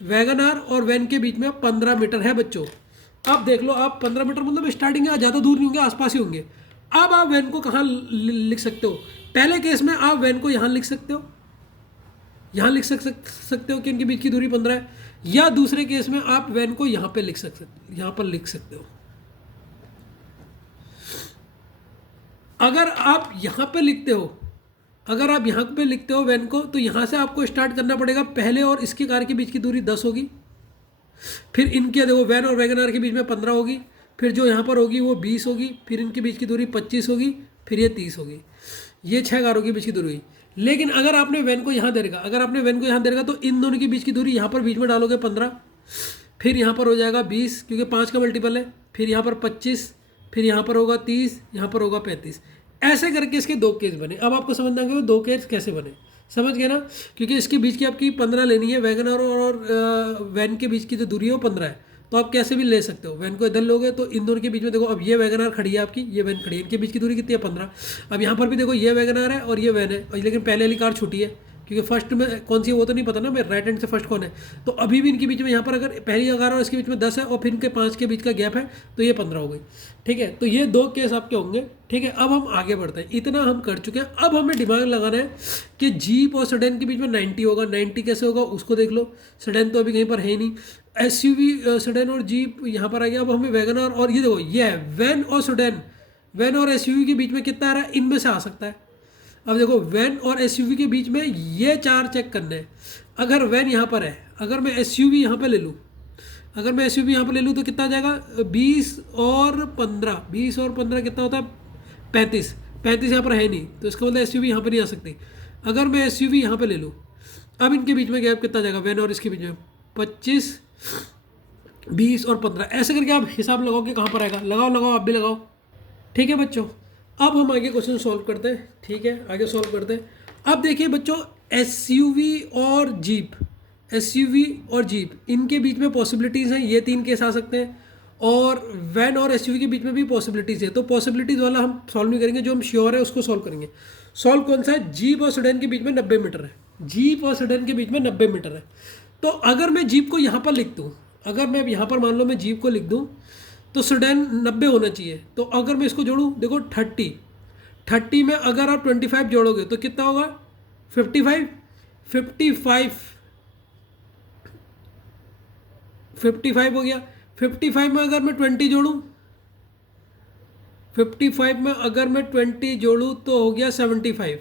वैगन आर और वैन के बीच में 15 मीटर है बच्चों। अब देख लो आप, 15 मीटर मतलब स्टार्टिंग है, ज़्यादा दूर नहीं होंगे, आसपास ही होंगे। अब आप वैन को कहाँ लिख सकते हो, पहले केस में आप वैन को यहाँ लिख सकते हो, यहाँ लिख सकते हो कि इनके बीच की दूरी 15 है, या दूसरे केस में आप वैन को यहाँ पे लिख सकते, यहाँ पर लिख सकते हो। अगर आप यहाँ पे लिखते हो, अगर आप यहाँ पे लिखते हो वैन को, तो यहाँ से आपको स्टार्ट करना पड़ेगा। पहले और इसकी कार के बीच की दूरी 10 होगी, फिर इनके देखो वैन और वैगन आर के बीच में 15 होगी, फिर जो यहाँ पर होगी वो 20 होगी, फिर इनके बीच की दूरी 25 होगी, फिर ये 30 होगी। ये 6 कारों के बीच की दूरी हुई। लेकिन अगर आपने वैन को यहाँ दे रखा, अगर आपने वैन को यहाँ दे रखा, तो इन दोनों के बीच की दूरी यहाँ पर बीच में डालोगे 15, फिर यहाँ पर हो जाएगा 20, क्योंकि 5 का मल्टीपल है, फिर यहाँ पर 25, फिर यहाँ पर होगा 30, यहाँ पर होगा 35। ऐसे करके इसके 2 केस बने। अब आपको समझना कि वो 2 केस कैसे बने, समझ गए ना, क्योंकि इसके बीच की आपकी 15 लेनी है, वैगन आर और वैन के बीच की जो दूरी है वो 15 है। तो आप कैसे भी ले सकते हो, वैन को इधर लोगे तो इन दोनों के बीच में देखो, अब ये वैगन आर खड़ी है आपकी, ये वैन खड़ी है, इनके बीच की दूरी कितनी है, 15। अब यहाँ पर भी देखो ये वैगन आर है और ये वैन है, और लेकिन पहले वाली कार छोटी है, क्योंकि फर्स्ट में कौन सी है वो तो नहीं पता ना, मैं राइट हैंड से फर्स्ट कौन है। तो अभी भी इनके बीच में यहाँ पर अगर पहली कार और इसके बीच में 10 है और फिर इनके 5 के बीच का गैप है, तो ये 15 हो गई। ठीक है, तो ये 2 केस आपके होंगे। ठीक है, अब हम आगे बढ़ते हैं, इतना हम कर चुके हैं। अब हमें दिमाग लगाना है कि जीप और सेडान के बीच में 90 होगा। 90 कैसे होगा उसको देख लो, सेडान तो अभी कहीं पर है ही नहीं। एसयूवी सेडान और जीप यहाँ पर आ गया। अब हमें वैगन आर और ये देखो ये है वैन और सेडान, वैन और एसयूवी के बीच में कितना आ रहा है, इनमें से आ सकता है। अब देखो वैन और एसयूवी के बीच में ये 4 चेक करने हैं। अगर वैन यहाँ पर है, अगर मैं एसयूवी यहाँ पे ले लूँ, अगर मैं एसयूवी यहाँ पर ले लूँ तो कितना आ जाएगा, 20 और 15, 20 और 15 कितना होता है, 35। 35 यहाँ पर है नहीं, तो इसका मतलब एसयूवी यहाँ पर नहीं आ सकती। अगर मैं एसयूवी यहाँ पे ले लूँ, अब इनके बीच में गैप कितना जाएगा, वैन और इसके बीच में 25, 20 और 15। ऐसे करके आप हिसाब लगाओ कि कहाँ पर आएगा। लगाओ, आप भी लगाओ। ठीक है बच्चों, अब हम आगे क्वेश्चन सॉल्व करते हैं। ठीक है, आगे सॉल्व करते हैं। अब देखिए बच्चों, एसयूवी और जीप, एसयूवी और जीप इनके बीच में पॉसिबिलिटीज़ हैं, ये 3 केस आ सकते हैं। और वैन और एसयूवी के बीच में भी पॉसिबिलिटीज़ है, तो पॉसिबिलिटीज़ वाला हम सॉल्व नहीं करेंगे, जो हम श्योर है उसको सॉल्व करेंगे। सॉल्व कौन सा है? जीप और सेडान के बीच में 90 मीटर है, जीप और सेडान के बीच में 90 मीटर है। तो अगर मैं जीप को यहाँ पर लिख दूँ, अगर मैं यहाँ पर मान लो मैं जीप को लिख दूँ, तो सेडान 90 होना चाहिए। तो अगर मैं इसको जोड़ूँ, देखो 30 में अगर आप 25 जोड़ोगे तो कितना होगा? 55 55 हो गया। 55 में अगर मैं 20 जोड़ूँ, 55 में अगर मैं 20 जोड़ूँ तो हो गया 75।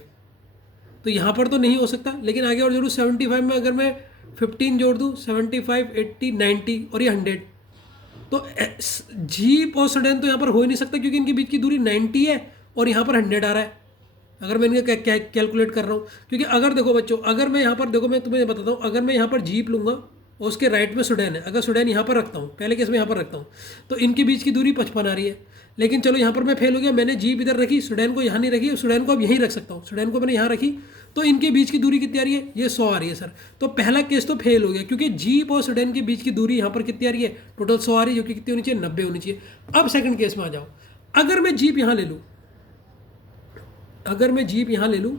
तो यहाँ पर तो नहीं हो सकता, लेकिन आगे और जोड़ूँ। 75 में अगर मैं 15 जोड़ दूँ, 75 80 90 और ये 100, तो जीप और सेडान तो यहाँ पर हो ही नहीं सकता, क्योंकि इनके बीच की दूरी 90 है और यहाँ पर 100 आ रहा है, अगर मैं इनका कैलकुलेट कर रहा हूँ। क्योंकि अगर देखो बच्चों, अगर मैं यहाँ पर देखो, मैं तुम्हें बताता हूँ, अगर मैं यहाँ पर जीप लूँगा और उसके राइट में सेडान है, अगर सेडान यहाँ पर रखता हूँ, पहले केस में यहाँ पर रखता हूँ, तो इनके बीच की दूरी 55 आ रही है। लेकिन चलो यहाँ पर मैं फेल हो गया, मैंने जीप इधर रखी, सेडान को यहाँ नहीं रखी, सेडान को अब यहीं रख सकता हूँ, सेडान को मैंने यहाँ रखी, तो इनके बीच की दूरी कितनी आ रही है? ये 100 आ रही है सर। तो पहला केस तो फेल हो गया, क्योंकि जीप और सेडान के बीच की दूरी यहाँ पर कितनी आ रही है? टोटल 100 आ रही है, जो कि कितनी होनी चाहिए? 90 होनी चाहिए। अब सेकंड केस में आ जाओ, अगर मैं जीप यहाँ ले लूँ, अगर मैं जीप यहाँ ले लूँ,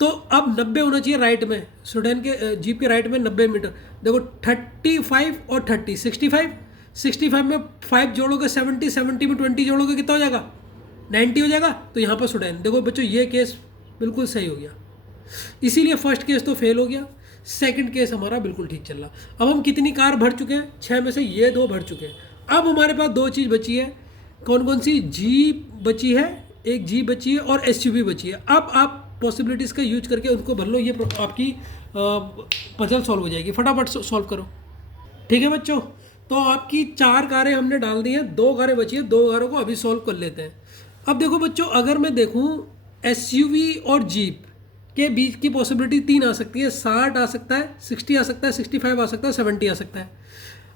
तो अब 90 होना चाहिए राइट में, सेडान के जीप के राइट में 90 मीटर। देखो 35 और 30 65 में 5 जोड़ोगे 70, 70 में 20 जोड़ोगे कितना हो जाएगा? 90 हो जाएगा। तो यहाँ पर सेडान, देखो बच्चों ये केस बिल्कुल सही हो गया, इसीलिए फर्स्ट केस तो फेल हो गया, सेकंड केस हमारा बिल्कुल ठीक चल रहा। अब हम कितनी कार भर चुके हैं? 6 में से ये 2 भर चुके हैं। अब हमारे पास 2 चीज़ बची है, कौन कौन सी? जीप बची है, एक जीप बची है और एसयूवी बची है। अब आप पॉसिबिलिटीज़ का यूज करके उनको भर लो, ये आपकी पजल सॉल्व हो जाएगी। फटाफट सॉल्व करो, ठीक है बच्चों। तो आपकी 4 कारें हमने डाल दी हैं, 2 कारें बची हैं, 2 कारों को अभी सॉल्व कर लेते हैं। अब देखो बच्चों, अगर मैं देखूं एसयूवी और जीप के बीच की पॉसिबिलिटी 3 आ सकती है, 60 आ सकता है, 60 आ सकता है, 65 आ सकता है, 70 आ सकता है।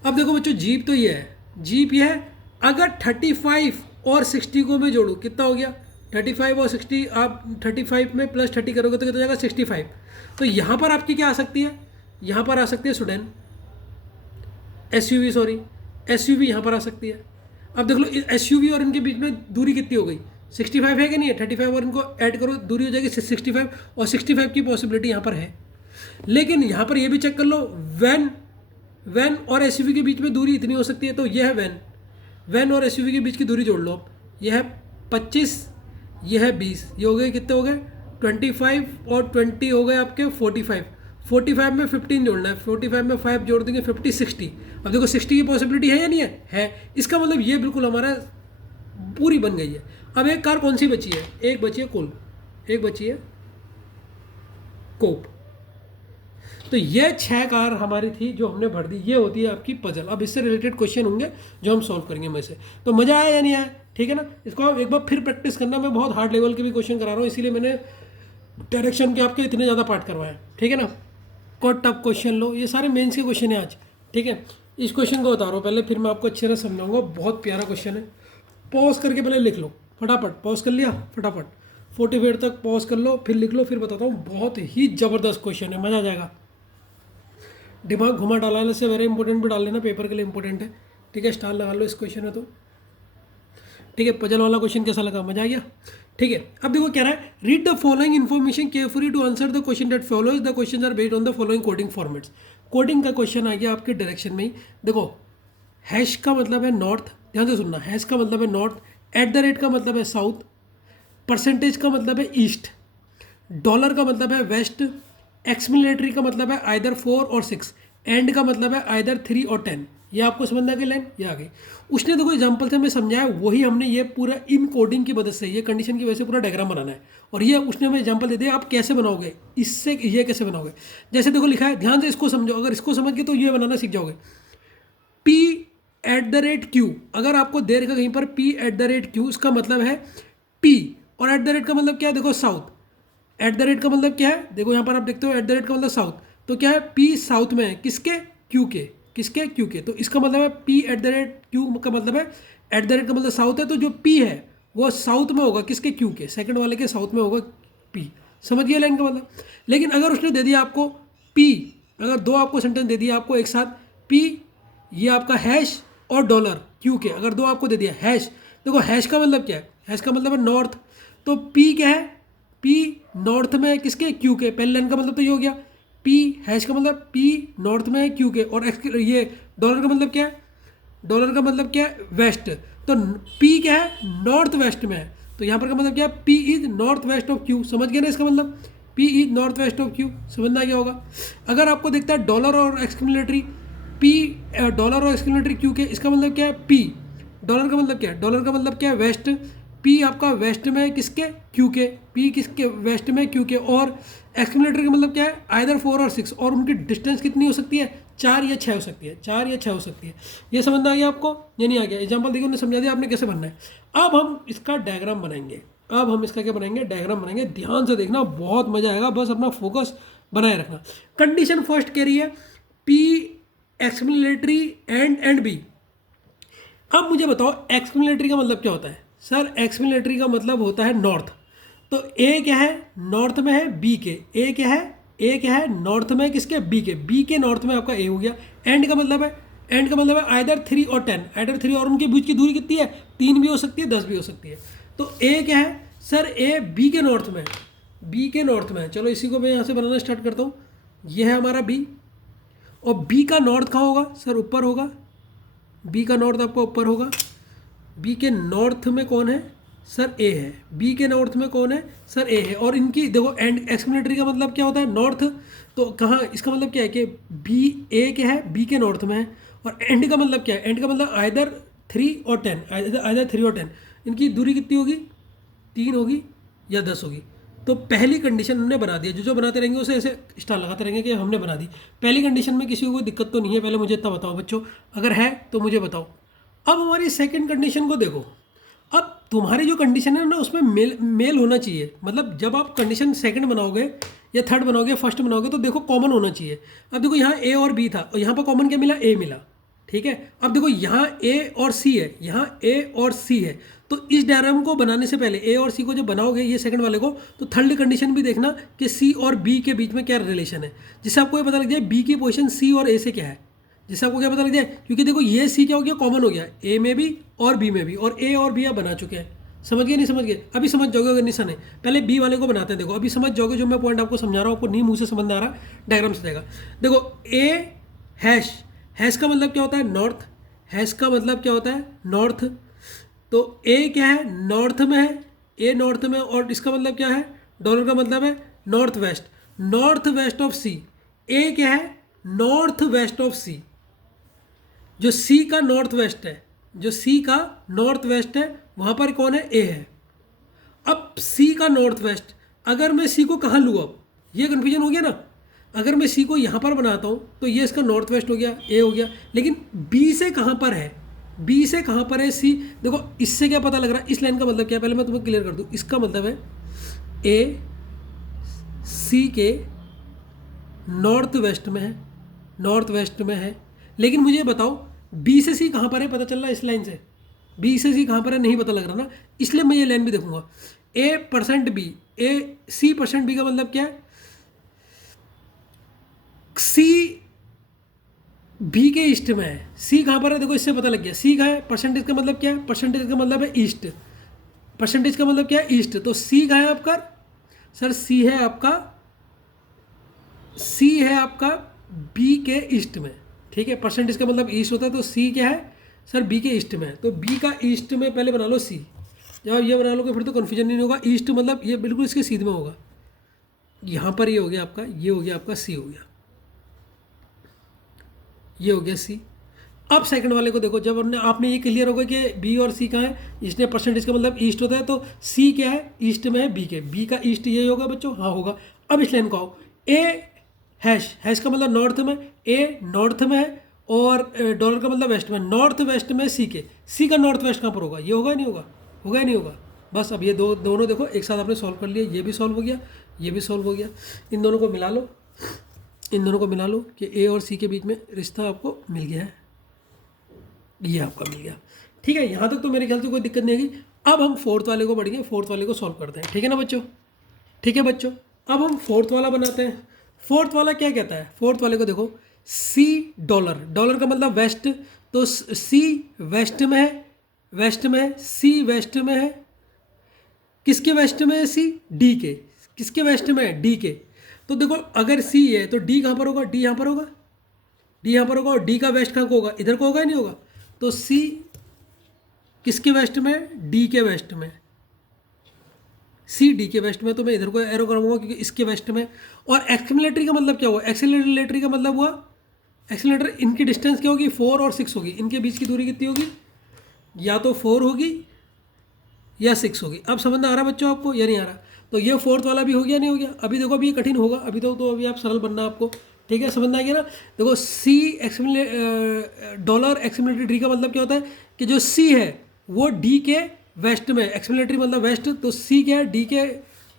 अब देखो बच्चों, जीप तो ये है, जीप ये है, अगर 35 और 60 को मैं जोड़ूँ कितना हो गया? 35 और 60, आप 35 में प्लस 30 करोगे तो कितना हो जाएगा? 65। तो यहाँ पर आपकी क्या आ सकती है? यहाँ पर आ सकती है सेडान, एसयूवी, सॉरी एसयूवी यहाँ पर आ सकती है। अब देख लो एसयूवी और इनके बीच में दूरी कितनी हो गई? 65 है कि नहीं है? 35 और इनको ऐड करो, दूरी हो जाएगी 65, और 65 की पॉसिबिलिटी यहाँ पर है। लेकिन यहाँ पर ये भी चेक कर लो, वैन और एसयूवी के बीच में दूरी इतनी हो सकती है, तो ये है वैन और एसयूवी के बीच की दूरी जोड़ लो आप, ये है 25, ये है 20, ये हो गए कितने हो गए? 25 और 20 हो गए आपके 45 में 15 जोड़ना है, 45 में 5 जोड़ देंगे 50 60। अब देखो 60 की पॉसिबिलिटी है या नहीं है? इसका मतलब ये बिल्कुल हमारा पूरी बन गई है। अब एक कार कौन सी बची है? एक बची है कुल, एक बची है कोप। तो ये 6 कार हमारी थी जो हमने भर दी, ये होती है आपकी पजल। अब इससे रिलेटेड क्वेश्चन होंगे जो हम सॉल्व करेंगे में से। तो मज़ा आया या नहीं आया? ठीक है ना। इसको आप एक बार फिर प्रैक्टिस करना, मैं बहुत हार्ड लेवल के भी क्वेश्चन करा रहा हूँ, इसीलिए मैंने डायरेक्शन के आपके इतने ज़्यादा पार्ट करवाए, ठीक है ना। कोई टफ क्वेश्चन लो, ये सारे मेंस के क्वेश्चन हैं आज, ठीक है। इस क्वेश्चन को बता रहा हूँ पहले, फिर मैं आपको अच्छे से समझाऊंगा। बहुत प्यारा क्वेश्चन है, पॉज करके पहले लिख लो फटाफट। पॉज कर लिया फटाफट, 40 तक पॉज कर लो, फिर लिख लो, फिर बताता हूँ। बहुत ही ज़बरदस्त क्वेश्चन है, मज़ा आ जाएगा। दिमाग घुमा डालने से वेरी इंपॉर्टेंट भी डाल लेना, पेपर के लिए इंपॉर्टेंट है, ठीक है। स्टार लगा लो इस क्वेश्चन में, तो ठीक है। पजल वाला क्वेश्चन कैसा लगा? मजा आ गया, ठीक है। अब देखो क्या रहा है, read the following information carefully to answer the question that follows. The question are based on the following coding formats. Coding का क्वेश्चन आ गया आपके डायरेक्शन में ही। देखो हैश का मतलब है नॉर्थ, ध्यान से सुनना, हैश का मतलब है नॉर्थ, एट द रेट का मतलब है साउथ, परसेंटेज का मतलब है ईस्ट, डॉलर का मतलब है वेस्ट, एक्समिलेटरी का मतलब है आइदर 4 और 6, एंड का मतलब है आइदर 3 और 10। ये आपको समझ आ गई लाइन? ये आ गई। उसने देखो एग्जाम्पल से हमें समझाया, वही हमने ये पूरा इन कोडिंग की मदद से, ये कंडीशन की वजह से पूरा डायग्राम बनाना है। और ये उसने हमें एग्जाम्पल दे दिया, आप कैसे बनाओगे, इससे ये कैसे बनाओगे। जैसे देखो लिखा है, ध्यान से इसको समझो, अगर इसको समझ के तो ये बनाना सीख जाओगे। P@Q, अगर आपको दे रखा कहीं पर P@Q, इसका मतलब है P, और एट द रेट का मतलब क्या है? देखो साउथ। एट द रेट का मतलब क्या है? देखो यहाँ पर आप देखते हो, एट द रेट का मतलब साउथ, तो क्या है? P साउथ में है, किसके? Q के, किसके? Q के। तो इसका मतलब है P@Q का मतलब है, एट द रेट का मतलब साउथ है, तो जो P है वो साउथ में होगा, किसके? Q के, सेकंड वाले के साउथ में होगा P। समझ गए लाइन का मतलब। लेकिन अगर उसने दे दिया आपको पी, अगर दो आपको सेंटेंस दे दिया आपको एक साथ, पी ये आपका हैश और डॉलर क्यू के, अगर दो आपको दे दिया हैश, देखो हैश का मतलब क्या है, हैश का मतलब है नॉर्थ, तो पी क्या है, पी नॉर्थ में है किसके, क्यू के। पहले लाइन का मतलब तो ये हो गया, पी हैश का मतलब पी नॉर्थ में है क्यू के, और ये डॉलर का मतलब क्या है, डॉलर का मतलब क्या है, वेस्ट। तो पी क्या है, नॉर्थ वेस्ट में है, तो यहाँ पर का मतलब क्या है, P is north west of Q. समझ गए ना इसका मतलब, P is north west of Q, समझना क्या होगा। अगर आपको देखता है डॉलर और एक्सक्लेमेटरी पी, डॉलर और एक्सक्लेमेटरी क्यू के, इसका मतलब क्या है, पी डॉलर का मतलब क्या है, डॉलर का मतलब क्या है, वेस्ट, पी आपका वेस्ट में किसके, क्यू के, पी किसके वेस्ट में क्यू के, और एक्सक्लेमेटरी का मतलब क्या है, आइदर 4 और 6, और उनकी डिस्टेंस कितनी हो सकती है, 4 या 6 हो सकती है, 4 या 6 हो सकती है। ये समझना आ गया आपको, ये नहीं आ गया, एग्जाम्पल देखिए उन्होंने समझा दिया आपने कैसे बनना है। अब हम इसका डायग्राम बनाएंगे, अब हम इसका क्या बनाएंगे, डायग्राम बनाएंगे, ध्यान से देखना बहुत मजा आएगा, बस अपना फोकस बनाए रखना। कंडीशन फर्स्ट कह रही है पी एक्सक्लेमेटरी एंड बी। अब मुझे बताओ एक्सक्लेमेटरी का मतलब क्या होता है, सर एक्सक्लेमेटरी का मतलब होता है नॉर्थ, तो ए क्या है, नॉर्थ में है बी के, ए क्या है, ए क्या है, नॉर्थ में किसके, बी के नॉर्थ में आपका ए हो गया। एंड का मतलब है, एंड का मतलब है आइदर 3 और 10, आइदर 3 और उनके बीच की दूरी कितनी है, 3 भी हो सकती है 10 भी हो सकती है। तो ए क्या है, सर ए बी के नॉर्थ में है, बी के नॉर्थ में है। चलो इसी को मैं यहाँ से बनाना स्टार्ट करता हूँ, ये है हमारा बी, और बी का नॉर्थ कहाँ होगा, सर ऊपर होगा, बी का नॉर्थ आपका ऊपर होगा, बी के नॉर्थ में कौन है, सर ए है, बी के नॉर्थ में कौन है, सर ए है। और इनकी देखो एंड एक्सक्लेमेटरी का मतलब क्या होता है, नॉर्थ, तो कहाँ, इसका मतलब क्या है कि बी, ए क्या है, बी के नॉर्थ में है, और एंड का मतलब क्या है, एंड का मतलब आइदर 3 और 10, आइदर 3 और 10, इनकी दूरी कितनी होगी, 3 होगी या 10 होगी। तो पहली कंडीशन हमने बना दिया, जो बनाते रहेंगे उसे ऐसे स्टार लगाते रहेंगे कि हमने बना दी। पहली कंडीशन में किसी को कोई दिक्कत तो नहीं है, पहले मुझे इतना बताओ बच्चों, अगर है तो मुझे बताओ। अब हमारी सेकंड कंडीशन को देखो, अब तुम्हारी जो कंडीशन है ना उसमें मेल होना चाहिए, मतलब जब आप कंडीशन सेकंड बनाओगे या थर्ड बनाओगे, फर्स्ट बनाओगे, तो देखो कॉमन होना चाहिए। अब देखो यहाँ ए और बी था, और यहाँ पर कॉमन क्या मिला, ए मिला, ठीक है। अब देखो यहाँ ए और सी है, यहाँ ए और सी है, तो इस डायग्राम को बनाने से पहले ए और सी को जब बनाओगे ये सेकंड वाले को, तो थर्ड कंडीशन भी देखना कि सी और बी के बीच में क्या रिलेशन है, जिससे आपको ये पता लग जाए बी की पोजीशन सी और ए से क्या है, जिससे आपको क्या पता लग जाए। क्योंकि देखो ये सी क्या हो गया, कॉमन हो गया, ए में भी और बी में भी, और ए और बी आप बना चुके हैं। समझ गए नहीं समझ गए, अभी समझ जाओगे अगर निशान है, पहले बी वाले को बनाते हैं। देखो अभी समझ जाओगे, जो मैं पॉइंट आपको समझा रहा हूँ आपको नहीं मुंह से समझ में आ रहा, डायग्राम से जाएगा। देखो ए हैश, हैश का मतलब क्या होता है, नॉर्थ, हैश का मतलब क्या होता है, नॉर्थ, तो ए क्या है, नॉर्थ में है, ए नॉर्थ में, और इसका मतलब क्या है, डॉलर का मतलब है north west, north west of C. A क्या है, नॉर्थ वेस्ट ऑफ सी, जो सी का नॉर्थ वेस्ट है, जो सी का नॉर्थ वेस्ट है वहाँ पर कौन है, ए है। अब सी का नॉर्थ वेस्ट, अगर मैं सी को कहाँ लूँ, अब ये कन्फ्यूजन हो गया ना, अगर मैं सी को यहाँ पर बनाता हूँ तो ये इसका नॉर्थ वेस्ट हो गया, ए हो गया, लेकिन बी से कहाँ पर है, बी से कहाँ पर है सी। देखो इससे क्या पता लग रहा है, इस लाइन का मतलब क्या है, पहले मैं तुम्हें क्लियर कर दूँ। इसका मतलब है ए सी के नॉर्थ वेस्ट में है, नॉर्थ वेस्ट में है, लेकिन मुझे बताओ बी से सी कहाँ पर है, पता चल रहा है इस लाइन से, बी से सी कहाँ पर है नहीं पता लग रहा ना, इसलिए मैं ये लाइन भी देखूंगा। ए परसेंट बी, ए सी परसेंट बी का मतलब क्या है, सी बी के ईस्ट में है, सी कहाँ पर है, देखो इससे पता लग गया सी कहाँ है। परसेंटेज का मतलब क्या है, परसेंटेज का मतलब है ईस्ट, परसेंटेज का मतलब क्या है, ईस्ट, तो सी कहाँ है आपका, सर सी है आपका, सी है आपका बी के ईस्ट में, ठीक है। परसेंटेज का मतलब ईस्ट होता है, तो सी क्या है, सर बी के ईस्ट में है, तो बी का ईस्ट में पहले बना लो सी। जब आप ये बना लोगे फिर तो कन्फ्यूजन नहीं होगा, ईस्ट मतलब ये बिल्कुल इसके सीधे में होगा, यहाँ पर ये हो गया आपका, ये हो गया आपका सी हो गया, ये हो गया सी। अब सेकंड वाले को देखो, जब आपने ये क्लियर होगा कि बी और सी कहाँ है, इसने परसेंटेज का मतलब ईस्ट होता है, तो सी क्या है, ईस्ट में है बी के, बी का ईस्ट ये होगा बच्चों, हाँ होगा। अब इस लाइन को आओ, ए हैश, हैश का मतलब नॉर्थ में, ए नॉर्थ में है, और डॉलर का मतलब वेस्ट में, नॉर्थ वेस्ट में सी के, सी का नॉर्थ वेस्ट कहाँ पर होगा, ये होगा नहीं होगा, होगा नहीं होगा। बस अब ये दोनों देखो एक साथ आपने सॉल्व कर लिया, ये भी सॉल्व हो गया, ये भी सॉल्व हो गया। इन दोनों को मिला लो, इन दोनों को मिला लो कि ए और सी के बीच में रिश्ता आपको मिल गया है, ये आपका मिल गया, ठीक है। यहाँ तक तो मेरे ख्याल से कोई दिक्कत नहीं आएगी। अब हम फोर्थ वाले को बढ़ेंगे, फोर्थ वाले को सॉल्व करते हैं, ठीक है ना बच्चों, ठीक है बच्चों। अब हम फोर्थ वाला बनाते हैं। फोर्थ वाला क्या कहता है, फोर्थ वाले को देखो, सी डॉलर, डॉलर का मतलब वेस्ट, तो सी वेस्ट में है, वेस्ट में है, सी वेस्ट में है, किसके वेस्ट में है, सी डी के, किसके वेस्ट में है, डी के। तो देखो अगर सी है तो डी कहाँ पर होगा, डी यहाँ पर होगा, डी यहाँ पर होगा, और डी का वेस्ट कहाँ को होगा, इधर को होगा या नहीं होगा। तो सी किसके वेस्ट में, डी के वेस्ट में, सी डी के वेस्ट में, तो मैं इधर को एरो करूँगा क्योंकि इसके वेस्ट में। और एक्सीलरेटरी का मतलब क्या हुआ, एक्सीलरेटरी का मतलब हुआ, एक्सीलरेटर इनकी डिस्टेंस क्या होगी, 4 और 6 होगी, इनके बीच की दूरी कितनी होगी, या तो 4 होगी या 6 होगी। अब समझ में आ रहा बच्चों आपको या नहीं आ रहा। तो ये फोर्थ वाला भी हो गया, नहीं हो गया। अभी देखो अभी ये कठिन होगा, अभी तो अभी आप सरल बनना आपको, ठीक है, समझ में आ गया ना। देखो सी डॉलर एक्सीलरेटरी का मतलब क्या होता है कि जो सी है वो डी के वेस्ट में, एक्सीलरेटरी मतलब वेस्ट, तो सी क्या है, डी के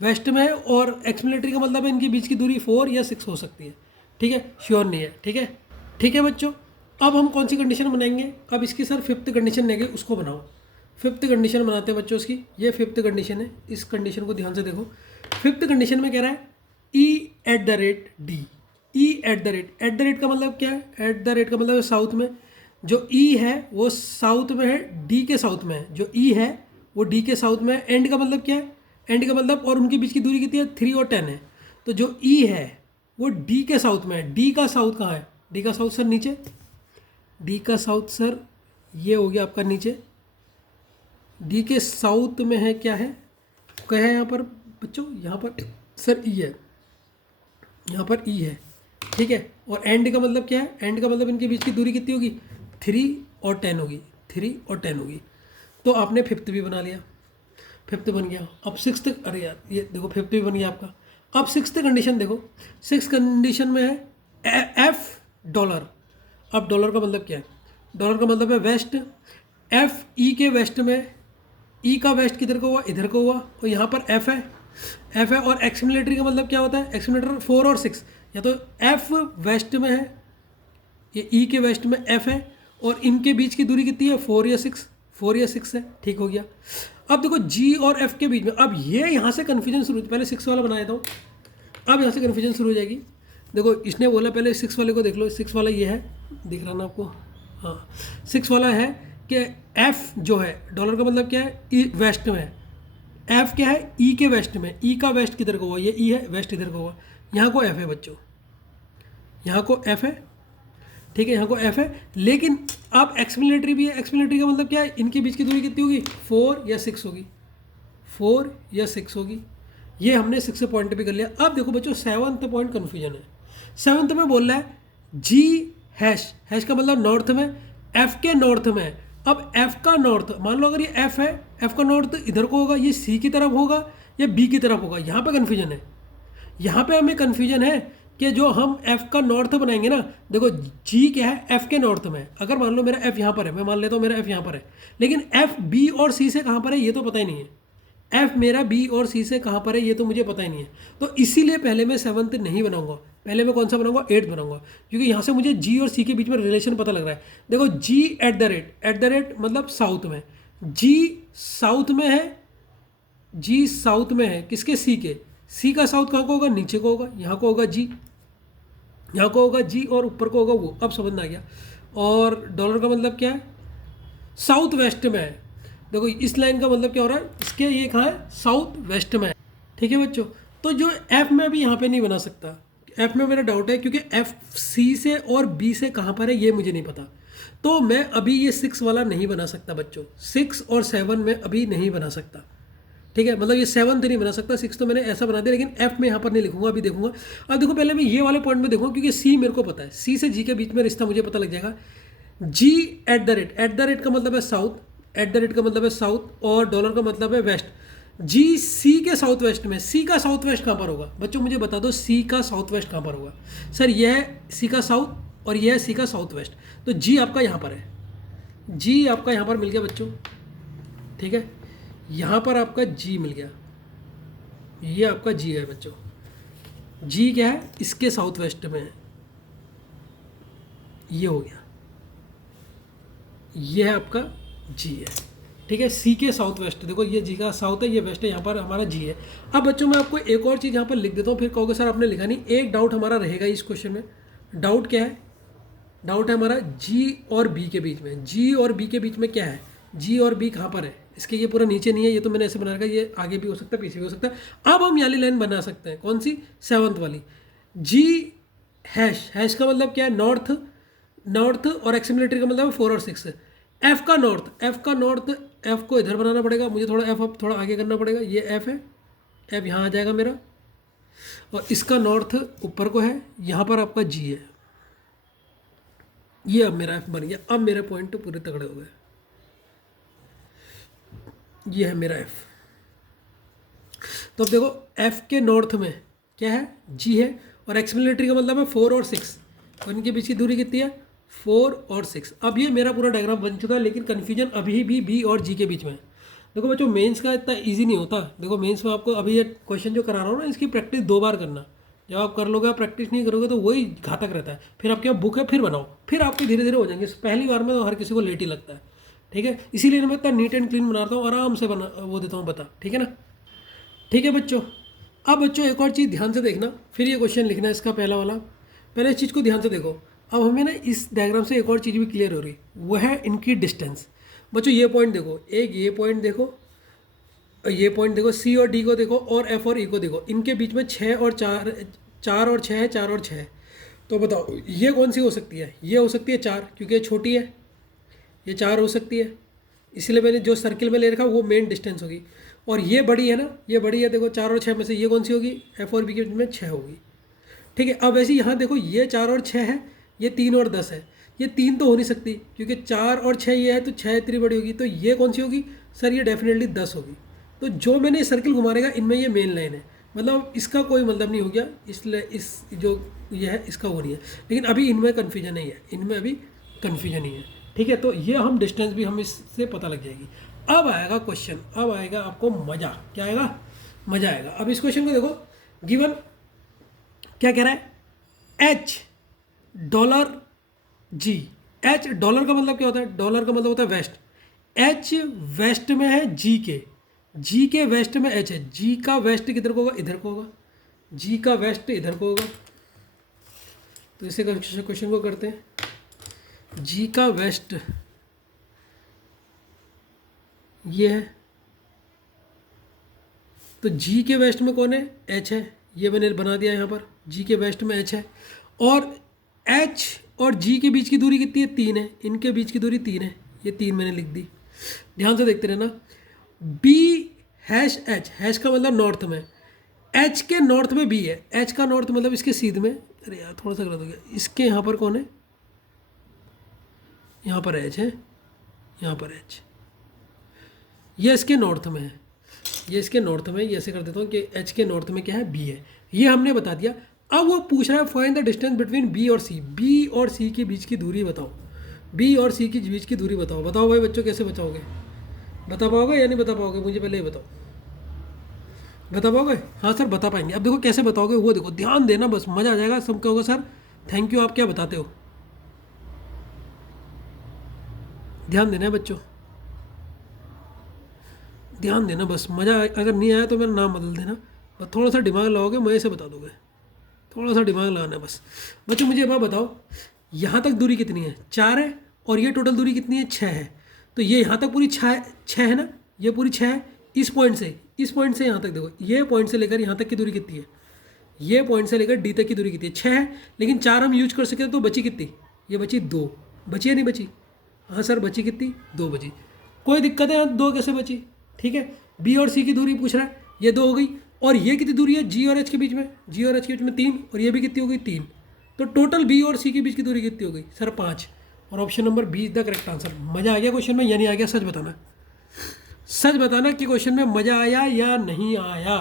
वेस्ट में है, और एक्सीलरेटरी का मतलब है इनके बीच की दूरी 4 या 6 हो सकती है, ठीक है, श्योर नहीं है, ठीक है, ठीक है बच्चों। अब हम कौन सी कंडीशन बनाएंगे, अब इसकी सर फिफ्थ कंडीशन लेंगे, उसको बनाओ। फिफ्थ कंडीशन बनाते हैं बच्चों इसकी, ये फिफ्थ कंडीशन है, इस कंडीशन को ध्यान से देखो। फिफ्थ कंडीशन में कह रहा है E at the rate D, E at the rate का मतलब क्या है, एट द रेट का मतलब है साउथ में, जो ई है वो साउथ में है, डी के साउथ में है, जो ई है वो डी के साउथ में है। एंड का मतलब क्या है, एंड का मतलब, और उनके बीच की दूरी कितनी है, 3 और 10 है। तो जो ई है वो डी के साउथ में है, डी का साउथ कहाँ है, डी का साउथ सर नीचे, डी का साउथ सर ये हो गया आपका नीचे, डी के साउथ में है, क्या है, क्या है यहाँ पर बच्चों, यहाँ पर सर ई है, यहाँ पर ई है, ठीक है। और एंड का मतलब क्या है, एंड का मतलब इनके बीच की दूरी कितनी होगी, 3 और 10 होगी, 3 और 10 होगी। तो आपने फिफ्थ भी बना लिया, फिफ्थ बन गया। अब सिक्स्थ, अरे यार ये देखो फिफ्थ भी बन गया आपका। अब सिक्स्थ कंडीशन देखो, सिक्स्थ कंडीशन में है एफ डॉलर। अब डॉलर का मतलब क्या है, डॉलर का मतलब है वेस्ट, एफ ई के वेस्ट में, ई का वेस्ट किधर को हुआ, इधर को हुआ, और यहाँ पर एफ है, एफ है। और एक्सीलरेटरी का मतलब क्या होता है, एक्सीलरेटर 4 और 6, या तो एफ वेस्ट में है, ये ई के वेस्ट में एफ है, और इनके बीच की दूरी कितनी है, 4 या 6, 4 या 6 है, ठीक हो गया। अब देखो जी और एफ के बीच में, अब ये यहाँ से कन्फ्यूजन शुरू, पहले 6 वाला बनाया था, अब यहाँ से कन्फ्यूजन शुरू हो जाएगी। देखो इसने बोला, पहले 6 वाले को देख लो, 6 वाला ये है, दिख रहा ना आपको, हाँ 6 वाला है कि एफ जो है, डॉलर का मतलब क्या है, ई वेस्ट में है, एफ क्या है, ई के वेस्ट में, ई का वेस्ट किधर को हुआ, ये ई है, वेस्ट इधर को हुआ, यहाँ को एफ है बच्चों, यहाँ को एफ है, ठीक है, यहाँ को एफ है। लेकिन अब एक्सीलरेटरी भी है, एक्सीलरेटरी का मतलब क्या है, इनके बीच की दूरी कितनी होगी, 4 या 6 होगी, 4 या 6 होगी। ये हमने 6 पॉइंट पे कर लिया। अब देखो बच्चों 7th पॉइंट कन्फ्यूजन है। 7th में बोल रहा है जी हैश, हैश का मतलब नॉर्थ में, एफ के नॉर्थ में। अब एफ का नॉर्थ, मान लो अगर ये एफ है, एफ का नॉर्थ इधर को होगा, ये सी की तरफ होगा या बी की तरफ होगा, यहाँ पे कन्फ्यूजन है। यहाँ पे हमें कन्फ्यूजन है कि जो हम एफ का नॉर्थ बनाएंगे ना, देखो जी क्या है, एफ के नॉर्थ में। अगर मान लो मेरा एफ यहाँ पर है, मैं मान लेता हूँ मेरा एफ यहाँ पर है, लेकिन एफ बी और सी से कहाँ पर है ये तो पता ही नहीं है, एफ मेरा बी और सी से कहाँ पर है ये तो मुझे पता ही नहीं है। तो इसीलिए पहले मैं 7th नहीं बनाऊंगा, पहले मैं कौन सा बनाऊंगा, 8th बनाऊंगा, क्योंकि यहाँ से मुझे जी और सी के बीच में रिलेशन पता लग रहा है। देखो जी एट द रेट मतलब साउथ में, जी साउथ में है, जी साउथ में है किसके, सी के, सी का साउथ कहाँ को होगा, नीचे को होगा, यहाँ को होगा जी, यहाँ को होगा जी, और ऊपर को होगा वो। अब समझ में आ गया। और डॉलर का मतलब क्या है, साउथ वेस्ट में है। देखो इस लाइन का मतलब क्या हो रहा है, इसके ये कहाँ है, साउथ वेस्ट में है, ठीक है बच्चों। तो जो एफ में अभी यहाँ पे नहीं बना सकता, एफ में मेरा डाउट है, क्योंकि एफ सी से और बी से कहाँ पर है ये मुझे नहीं पता। तो मैं अभी ये 6 वाला नहीं बना सकता बच्चों, 6 और 7 में अभी नहीं बना सकता, ठीक है, मतलब ये 7th नहीं बना सकता, 6 तो मैंने ऐसा बना दिया, लेकिन एफ में यहाँ पर नहीं लिखूंगा, अभी देखूंगा। अब देखो पहले मैं ये वाले पॉइंट में देखूंगा, क्योंकि सी मेरे को पता है, सी से जी के बीच में रिश्ता मुझे पता लग जाएगा। जी एट द रेट का मतलब है साउथ, एट द रेट का मतलब है साउथ, और डॉलर का मतलब है वेस्ट। जी सी के साउथ वेस्ट में, सी का साउथ वेस्ट कहाँ पर होगा बच्चों, मुझे बता दो, सी का साउथ वेस्ट कहाँ पर होगा। सर यह है सी का साउथ और यह है सी का साउथ वेस्ट, तो जी आपका यहाँ पर है, जी आपका यहाँ पर मिल गया बच्चों, ठीक है, यहाँ पर आपका जी मिल गया, ये आपका जी है बच्चों। जी क्या है, इसके साउथ वेस्ट में है, ये हो गया, ये है आपका जी है, ठीक है, सी के साउथ वेस्ट, देखो ये जी का साउथ है, ये वेस्ट है, यहाँ पर हमारा जी है। अब बच्चों मैं आपको एक और चीज़ यहाँ पर लिख देता हूँ, फिर कहोगे सर आपने लिखा नहीं। एक डाउट हमारा रहेगा इस क्वेश्चन में। डाउट क्या है? डाउट है हमारा जी और बी के बीच में। जी और बी के बीच में क्या है? जी और बी कहाँ पर है? इसके ये पूरा नीचे नहीं है, ये तो मैंने ऐसे बना रखा है, ये आगे भी हो सकता है पीछे भी हो सकता है। अब हम ये वाली लाइन बना सकते हैं, कौन सी? 7th वाली। जी हैश, हैश का मतलब क्या है? नॉर्थ, नॉर्थ, और एक्सिमिलेटरी का मतलब 4 और 6। एफ का नॉर्थ, एफ का नॉर्थ, एफ को इधर बनाना पड़ेगा मुझे, थोड़ा एफ अब थोड़ा आगे करना पड़ेगा। ये एफ है, एफ यहाँ आ जाएगा मेरा, और इसका नॉर्थ ऊपर को है, यहाँ पर आपका जी है। ये अब मेरा एफ बन गया। अब मेरे पॉइंट पूरे तगड़े हो गए। ये है मेरा एफ। तो अब देखो एफ के नॉर्थ में क्या है? जी है, और एक्समिलेटरी का मतलब है 4 और 6, और इनके बीच की दूरी कितनी है? 4 और 6। अब ये मेरा पूरा डायग्राम बन चुका है, लेकिन कन्फ्यूजन अभी भी बी और जी के बीच में है। देखो बच्चों मेंस का इतना इजी नहीं होता। देखो मेंस में आपको अभी ये क्वेश्चन जो करा रहा हूँ ना, इसकी प्रैक्टिस 2 बार करना। जब आप कर लोगे, आप प्रैक्टिस नहीं करोगे तो वही घातक रहता है। फिर आपके यहाँ बुक है, फिर बनाओ, फिर आपके धीरे धीरे हो जाएंगे। पहली बार में तो हर किसी को लेट ही लगता है, ठीक है। इसीलिए मैं इतना नीट एंड क्लीन बनाता हूँ, आराम से बना वो देता हूँ बता, ठीक है ना। ठीक है बच्चों, अब बच्चों एक और चीज़ ध्यान से देखना, फिर ये क्वेश्चन लिखना है इसका पहला वाला। पहले इस चीज़ को ध्यान से देखो। अब हमें ना इस डायग्राम से एक और चीज़ भी क्लियर हो रही, वो है इनकी डिस्टेंस। बच्चों ये पॉइंट देखो, एक ये पॉइंट देखो, ये पॉइंट देखो, सी और डी को देखो, और एफ और ई को देखो। इनके बीच में 6 और 4, 4 और 6 है, 4 और 6 है। तो बताओ ये कौन सी हो सकती है? ये हो सकती है 4, क्योंकि ये छोटी है। ये 4 हो सकती है, इसलिए मैंने जो सर्किल में ले रखा वो मेन डिस्टेंस होगी। और ये बड़ी है ना, ये बड़ी है, देखो 4 और 6 में से ये कौन सी होगी? एफ और बी के बीच में 6 होगी, ठीक है। अब ऐसे यहाँ देखो, ये 4 और 6 है, ये 3 और 10 है। ये 3 तो हो नहीं सकती, क्योंकि 4 और 6 ये है, तो 6 इतनी बड़ी होगी। तो ये कौन सी होगी? सर ये डेफिनेटली 10 होगी। तो जो मैंने सर्किल घुमा रहेगा, इनमें ये मेन लाइन है, मतलब इसका कोई मतलब नहीं हो गया, इसलिए इस जो ये है इसका वो नहीं है। लेकिन अभी इनमें कन्फ्यूजन नहीं है, इनमें अभी कन्फ्यूजन नहीं है, ठीक है। तो ये हम डिस्टेंस भी हम इससे पता लग जाएगी। अब आएगा क्वेश्चन, अब आएगा आपको मज़ा। क्या आएगा? मज़ा आएगा। अब इस क्वेश्चन को देखो, गिवन क्या कह रहा है? एच डॉलर जी। एच डॉलर का मतलब क्या होता है? डॉलर का मतलब होता है वेस्ट। एच वेस्ट में है जी के वेस्ट में एच है। जी का वेस्ट किधर को होगा? इधर को होगा। जी का वेस्ट इधर को होगा। तो इसे क्वेश्चन को करते हैं। जी का वेस्ट ये है, तो जी के वेस्ट में कौन है? एच है। ये मैंने बना दिया यहाँ पर, जी के वेस्ट में एच है। और एच और जी के बीच की दूरी कितनी है? 3 है। इनके बीच की दूरी 3 है, ये 3 मैंने लिख दी। ध्यान से देखते रहना। बी हैश एच, हैश का मतलब नॉर्थ में, एच के नॉर्थ में बी है। एच का नॉर्थ मतलब इसके सीध में, अरे यार थोड़ा सा गलत हो गया। इसके यहाँ पर कौन है? यहाँ पर एच है, यहाँ पर एच। ये इसके नॉर्थ में है, ये इसके नॉर्थ में। ये ऐसे कर देता हूँ कि एच के नॉर्थ में क्या है? बी है। ये हमने बता दिया। अब वो पूछ रहा है find the distance between B और सी। बी और सी के बीच की दूरी बताओ। बी और सी के बीच की दूरी बताओ। बताओ भाई बच्चों, कैसे बताओगे? बता पाओगे या नहीं बता पाओगे? मुझे पहले ये बताओ, बता पाओगे? हाँ सर बता पाएंगे। अब देखो कैसे बताओगे, वो देखो, ध्यान देना, बस मज़ा आ जाएगा। सब कहोगे सर थैंक यू, आप क्या बताते हो। ध्यान देना है बच्चों, ध्यान देना, बस मज़ा। अगर नहीं आया तो मेरा नाम बदल देना, बस थोड़ा सा दिमाग लगाओगे, मज़े से बता दोगे। थोड़ा सा दिमाग लगाना है बस। बच्चों मुझे एक बात बताओ, यहाँ तक दूरी कितनी है? 4 है, और ये टोटल दूरी कितनी है? 6 है। तो ये यहाँ तक पूरी 6 है ना, ये पूरी 6 है। इस पॉइंट से यहाँ तक देखो, ये पॉइंट से लेकर यहाँ तक की दूरी कितनी है? ये पॉइंट से लेकर डी तक की दूरी कितनी है? 6 है। लेकिन 4 हम यूज कर सकते, तो बची कितनी? ये बची 2। बची या नहीं बची? हाँ सर बची कितनी? 2 बची। कोई दिक्कत है? 2 कैसे बची? ठीक है। बी और सी की दूरी पूछ रहा है, ये 2 हो गई। और ये कितनी दूरी है जी और एच के बीच में? जी और एच के बीच में 3, और ये भी कितनी हो गई? 3। तो टोटल बी और सी के बीच की दूरी कितनी हो गई? सर 5। और option number B is the correct answer. मज़ा आ गया क्वेश्चन में या नहीं आ गया? सच बताना, सच बताना कि क्वेश्चन में मज़ा आया या नहीं आया।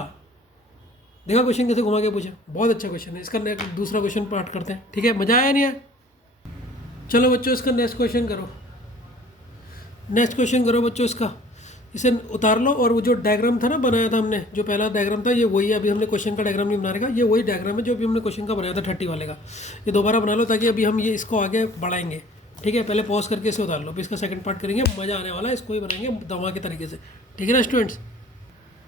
देखा क्वेश्चन कैसे घुमा के पूछा? बहुत अच्छा क्वेश्चन है। इसका दूसरा क्वेश्चन पार्ट करते हैं, ठीक है। मज़ा आया नहीं आया? चलो बच्चों इसका नेक्स्ट क्वेश्चन करो। नेक्स्ट क्वेश्चन करो बच्चों इसका। इसे उतार लो, और वो जो डायग्राम था ना बनाया था हमने, जो पहला डायग्राम था, ये वही है। अभी हमने क्वेश्चन का डायग्राम नहीं बना रखा, ये वही डायग्राम है जो अभी हमने क्वेश्चन का बनाया था 30 वाले का। ये दोबारा बना लो, ताकि अभी हम ये इसको आगे बढ़ाएंगे, ठीक है, पहले पॉज करके इसे उतार लो, फिर इसका सेकंड पार्ट करेंगे, मज़ा आने वाला है, इसको ही बनाएंगे दवा के तरीके से। ठीक है ना स्टूडेंट्स?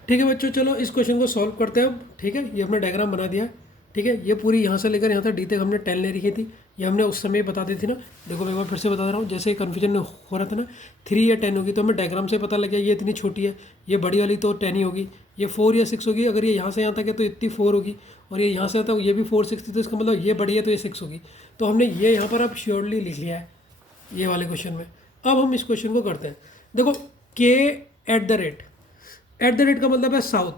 ठीक है बच्चों, चलो इस क्वेश्चन को सॉल्व करते हैं अब। ठीक है, ये हमने डायग्राम बना दिया। ठीक है, ये पूरी यहाँ से लेकर यहाँ तक डी तक हमने 10 ले रखी थी, ये हमने उस समय बता दी थी ना। देखो मैं एक बार फिर से बता रहा हूँ, जैसे कन्फ्यूजन हो रहा था ना, 3 या 10 होगी, तो हमें डायग्राम से पता लग गया ये इतनी छोटी है, ये बड़ी वाली तो 10 ही होगी, ये 4 या 6 होगी। अगर ये यहाँ से यहाँ तक है तो इतनी 4 होगी, और ये यहाँ से आता है ये भी 4 6 थी, तो इसका मतलब ये बड़ी है तो ये 6 होगी। तो हमने ये यहाँ पर अब श्योरली लिख लिया है ये वाले क्वेश्चन में। अब हम इस क्वेश्चन को करते हैं। देखो के एट द रेट का मतलब है साउथ,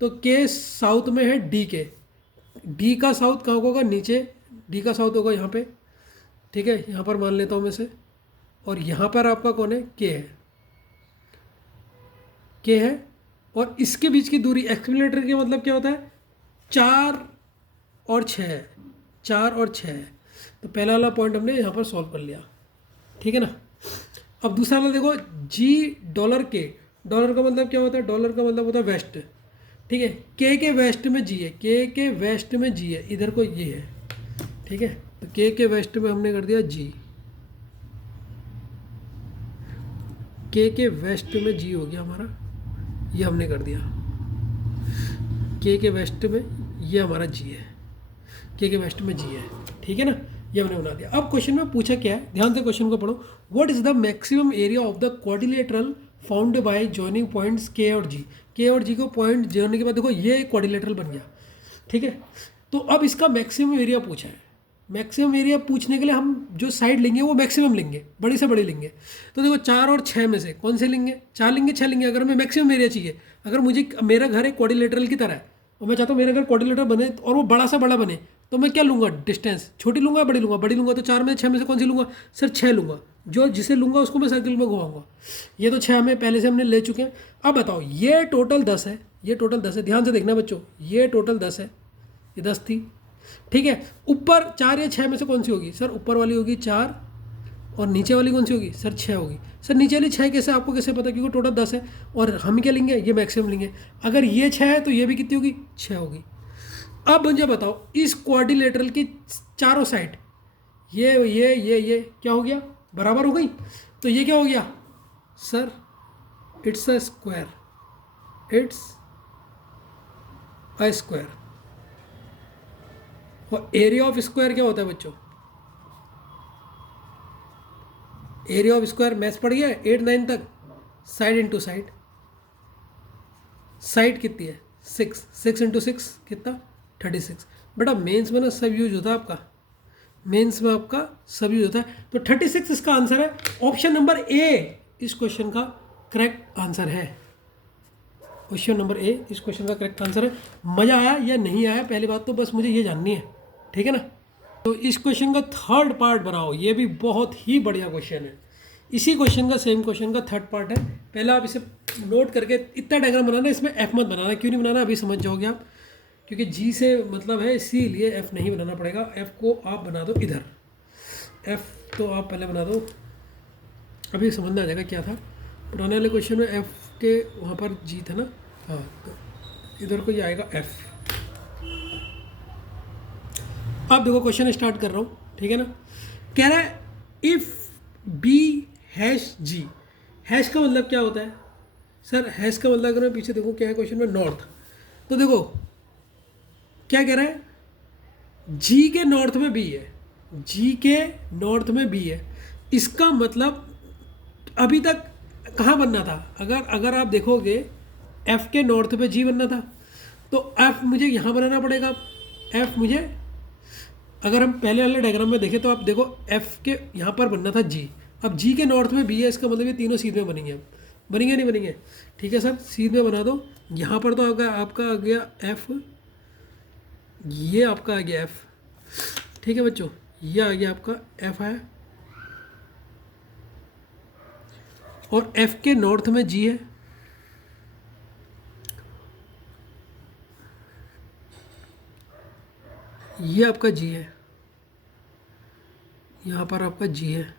तो के साउथ में है डी के, डी का साउथ कहाँ होगा? नीचे, डी का साउथ होगा यहाँ पे। ठीक है, यहाँ पर मान लेता हूँ मैं से, और यहाँ पर आपका कौन है? के है, और इसके बीच की दूरी एक्सप्लेनेटर के मतलब क्या होता है? 4 और 6 है, 4 और 6 है। तो पहला वाला पॉइंट हमने यहाँ पर सॉल्व कर लिया। ठीक है ना? अब दूसरा वाला देखो, जी डॉलर के, डॉलर का मतलब क्या होता है? डॉलर का मतलब होता है वेस्ट। ठीक है, के वेस्ट में जी है, के वेस्ट में जी है, इधर को ये है। ठीक है, तो के वेस्ट में हमने कर दिया जी, के वेस्ट में जी हो गया हमारा, ये हमने कर दिया। के वेस्ट में ये हमारा जी है, के वेस्ट में जी है। ठीक है ना, ये हमने बना दिया। अब क्वेश्चन में पूछा क्या है, ध्यान से क्वेश्चन को पढ़ो। What is the maximum area of the quadrilateral found by joining points के और जी? के और जी को पॉइंट जोड़ने के बाद देखो ये क्वाड्रिलेटरल बन गया। ठीक है, तो अब इसका मैक्सिमम एरिया पूछा है। मैक्सिमम एरिया पूछने के लिए हम जो साइड लेंगे वो मैक्सिमम लेंगे, बड़ी से बड़ी लेंगे। तो देखो 4 और 6 में से कौन से लेंगे? 4 लेंगे, 6 लेंगे। अगर हमें मैक्सिमम एरिया चाहिए, अगर मुझे मेरा घर एक क्वाड्रिलेटरल की तरह है और मैं चाहता हूँ मेरा घर क्वाड्रिलेटरल बने और वो बड़ा सा बड़ा बने, तो मैं क्या लूँगा? डिस्टेंस छोटी लूँगा या बड़ी लूँगा? बड़ी लूँगा। तो 4 में 6 में से कौन सी लूँगा? सर 6 लूँगा। जो जिसे लूँगा उसको मैं सर्किल में घुमाऊँगा। ये तो 6 हमें पहले से हमने ले चुके हैं। अब बताओ, ये टोटल 10 है, ये टोटल 10 है। ध्यान से देखना बच्चों, ये टोटल 10 है, ये 10 थी। ठीक है, ऊपर 4 या 6 में से कौन सी होगी? सर ऊपर वाली होगी 4, और नीचे वाली कौन सी होगी? सर 6 होगी। सर नीचे वाली 6 कैसे, आपको कैसे पता? क्योंकि टोटल 10 है, और हम क्या लेंगे? ये मैक्सिमम लेंगे। अगर ये 6 है तो ये भी कितनी होगी? 6 होगी। अब मुझे बताओ, इस क्वाड्रिलेटरल की चारों साइड ये क्या हो गया? बराबर हो गई। तो ये क्या हो गया? Sir it's a square, it's a square. और एरिया ऑफ स्क्वायर क्या होता है बच्चों? एरिया ऑफ स्क्वायर मैथ्स पढ़ गया 8 9 तक। साइड इंटू साइड, साइड कितनी है? 6, 6 इंटू 6 कितना? 36। बेटा मेंस में ना सब यूज होता है आपका, मेंस में आपका सब यूज होता है। तो 36 इसका आंसर है। ऑप्शन नंबर ए इस क्वेश्चन का करेक्ट आंसर है। क्वेश्चन नंबर ए इस क्वेश्चन का करेक्ट आंसर है। मज़ा आया या नहीं आया, पहली बात तो बस मुझे ये जाननी है। ठीक है ना? तो इस क्वेश्चन का थर्ड पार्ट बनाओ, ये भी बहुत ही बढ़िया क्वेश्चन है। इसी क्वेश्चन का, सेम क्वेश्चन का थर्ड पार्ट है। पहले आप इसे नोट करके, इतना डायग्राम बनाना, इसमें एफ मत बनाना। क्यों नहीं बनाना अभी समझ जाओगे आप, क्योंकि जी से मतलब है, इसीलिए एफ नहीं बनाना पड़ेगा। एफ को आप बना दो इधर, एफ तो आप पहले बना दो, अभी समझ में आ जाएगा क्या था। पुराने वाले क्वेश्चन में एफ के वहाँ पर जी था ना, हाँ, तो इधर को ये आएगा एफ। अब देखो क्वेश्चन स्टार्ट कर रहा हूँ। ठीक है ना? कह रहा है if B hash G. Hash का मतलब क्या होता है? सर हैश का मतलब, अगर मैं पीछे देखूँ क्या है क्वेश्चन में, नॉर्थ। तो देखो क्या कह रहा है, जी के नॉर्थ में बी है, जी के नॉर्थ में बी है। इसका मतलब अभी तक कहाँ बनना था? अगर आप देखोगे एफ के नॉर्थ पे जी बनना था, तो एफ मुझे यहाँ बनाना पड़ेगा। एफ मुझे, अगर हम पहले वाले डायग्राम में देखें तो आप देखो एफ के यहाँ पर बनना था जी। अब जी के नॉर्थ में बी है, इसका मतलब ये तीनों सीध में बनेंगे। अब बनेंगे नहीं बनेंगे? ठीक है सर, सीध में बना दो। यहाँ पर तो आपका आ गया एफ, ये आपका आ गया एफ। ठीक है बच्चों, ये आ गया आपका एफ है, और एफ के नॉर्थ में जी है। ये आपका जी है, यहाँ पर आपका जी है।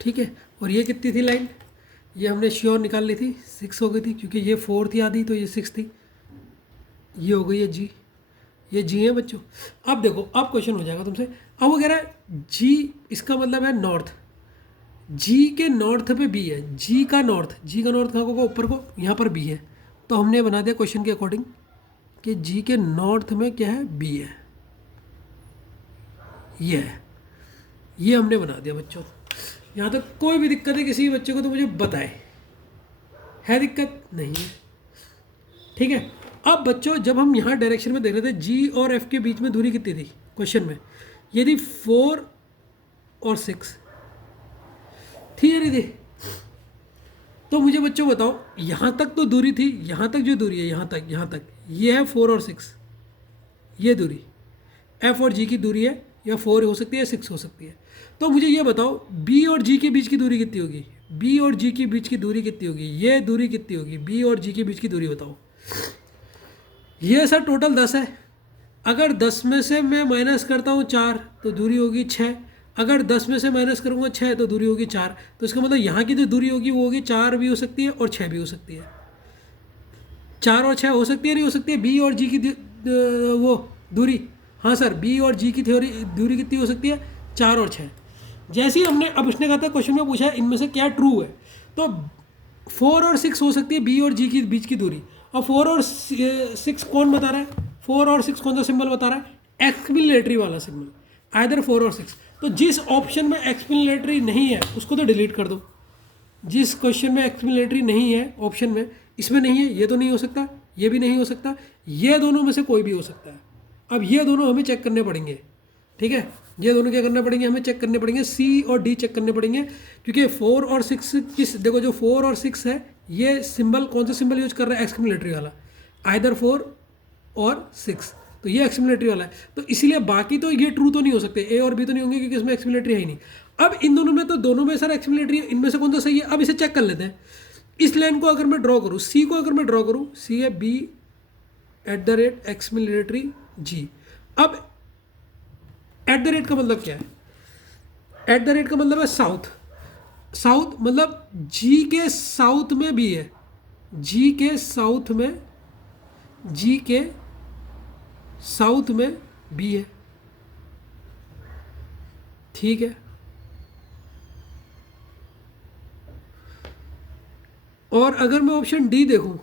ठीक है, और ये कितनी थी लाइन? ये हमने श्योर निकाल ली थी, 6 हो गई थी, क्योंकि ये 4 थी आधी, तो ये 6 थी। ये हो गई है जी, ये जी है बच्चों। अब देखो, अब क्वेश्चन हो जाएगा तुमसे। अब वो कह रहा है जी, इसका मतलब है नॉर्थ, जी के नॉर्थ पे बी है, जी का नॉर्थ कहाँ होगा, ऊपर को, यहाँ पर बी है। तो हमने बना दिया क्वेश्चन के अकॉर्डिंग कि जी के नॉर्थ में क्या है, बी है, ये है, ये हमने बना दिया बच्चों। यहाँ तक कोई भी दिक्कत है किसी बच्चे को तो मुझे बताए, है दिक्कत नहीं है, ठीक है। अब बच्चों जब हम यहाँ डायरेक्शन में देख रहे थे, जी और एफ के बीच में दूरी कितनी थी क्वेश्चन में, ये थी 4 और 6 थी या नहीं थी। तो मुझे बच्चों बताओ, यहाँ तक तो दूरी थी, यहाँ तक जो दूरी है, यहाँ तक ये है 4 और 6, ये दूरी एफ और जी की दूरी है, या 4 हो सकती है, 6 हो सकती है। तो मुझे ये बताओ बी और जी के बीच की दूरी कितनी होगी, बी और जी के बीच की दूरी कितनी होगी, ये दूरी कितनी होगी, बी और जी के बीच की दूरी बताओ। ये सर टोटल 10 है, अगर 10 में से मैं माइनस करता हूँ 4 तो दूरी होगी 6, अगर 10 में से माइनस करूँगा 6 तो दूरी होगी 4। तो इसका मतलब यहाँ की जो दूरी होगी वो होगी 4 भी हो सकती है और 6 भी हो सकती है। 4 और 6 हो सकती है, नहीं हो सकती है। बी और जी की वो दूरी, हाँ सर, बी और जी की दूरी कितनी हो सकती है, 4 और 6। जैसे ही हमने, अब उसने कहा था क्वेश्चन में पूछा है इनमें से क्या ट्रू है, तो 4 और 6 हो सकती है बी और जी की बीच की दूरी। और 4 और 6 कौन बता रहा है, 4 और 6 कौन सा सिंबल बता रहा है, एक्सप्लेनेटरी वाला सिंबल, आइदर 4 और 6। तो जिस ऑप्शन में एक्सप्लेनेटरी नहीं है उसको तो डिलीट कर दो। जिस क्वेश्चन में एक्सप्लेनेटरी नहीं है ऑप्शन में, इसमें नहीं है, ये तो नहीं हो सकता, ये भी नहीं हो सकता, ये दोनों में से कोई भी हो सकता है। अब ये दोनों हमें चेक करने पड़ेंगे, ठीक है, ये दोनों क्या करना पड़ेंगे, हमें चेक करने पड़ेंगे, सी और डी चेक करने पड़ेंगे। क्योंकि 4 और 6 किस, देखो जो 4 और 6 है, ये सिंबल कौन सा सिंबल यूज कर रहा है, एक्सक्लेमेटरी वाला, आइदर 4 और 6, तो ये एक्सक्लेमेटरी वाला है। तो इसीलिए बाकी तो ये ट्रू तो नहीं हो सकते, ए और बी तो नहीं होंगे क्योंकि इसमें एक्सक्लेमेटरी है ही नहीं। अब इन दोनों में तो दोनों में सर एक्सक्लेमेटरी है, इनमें से कौन सा सही है, अब इसे चेक कर लेते हैं। इस लाइन को अगर मैं ड्रॉ करूँ, सी को अगर मैं ड्रॉ करूँ, सी है बी @ एक्सक्लेमेटरी जी। अब एट द रेट का मतलब क्या है, एट द रेट का मतलब है साउथ, साउथ मतलब जी के साउथ में बी है, जी के साउथ में, जी के साउथ में बी है, ठीक है। और अगर मैं ऑप्शन डी देखूं,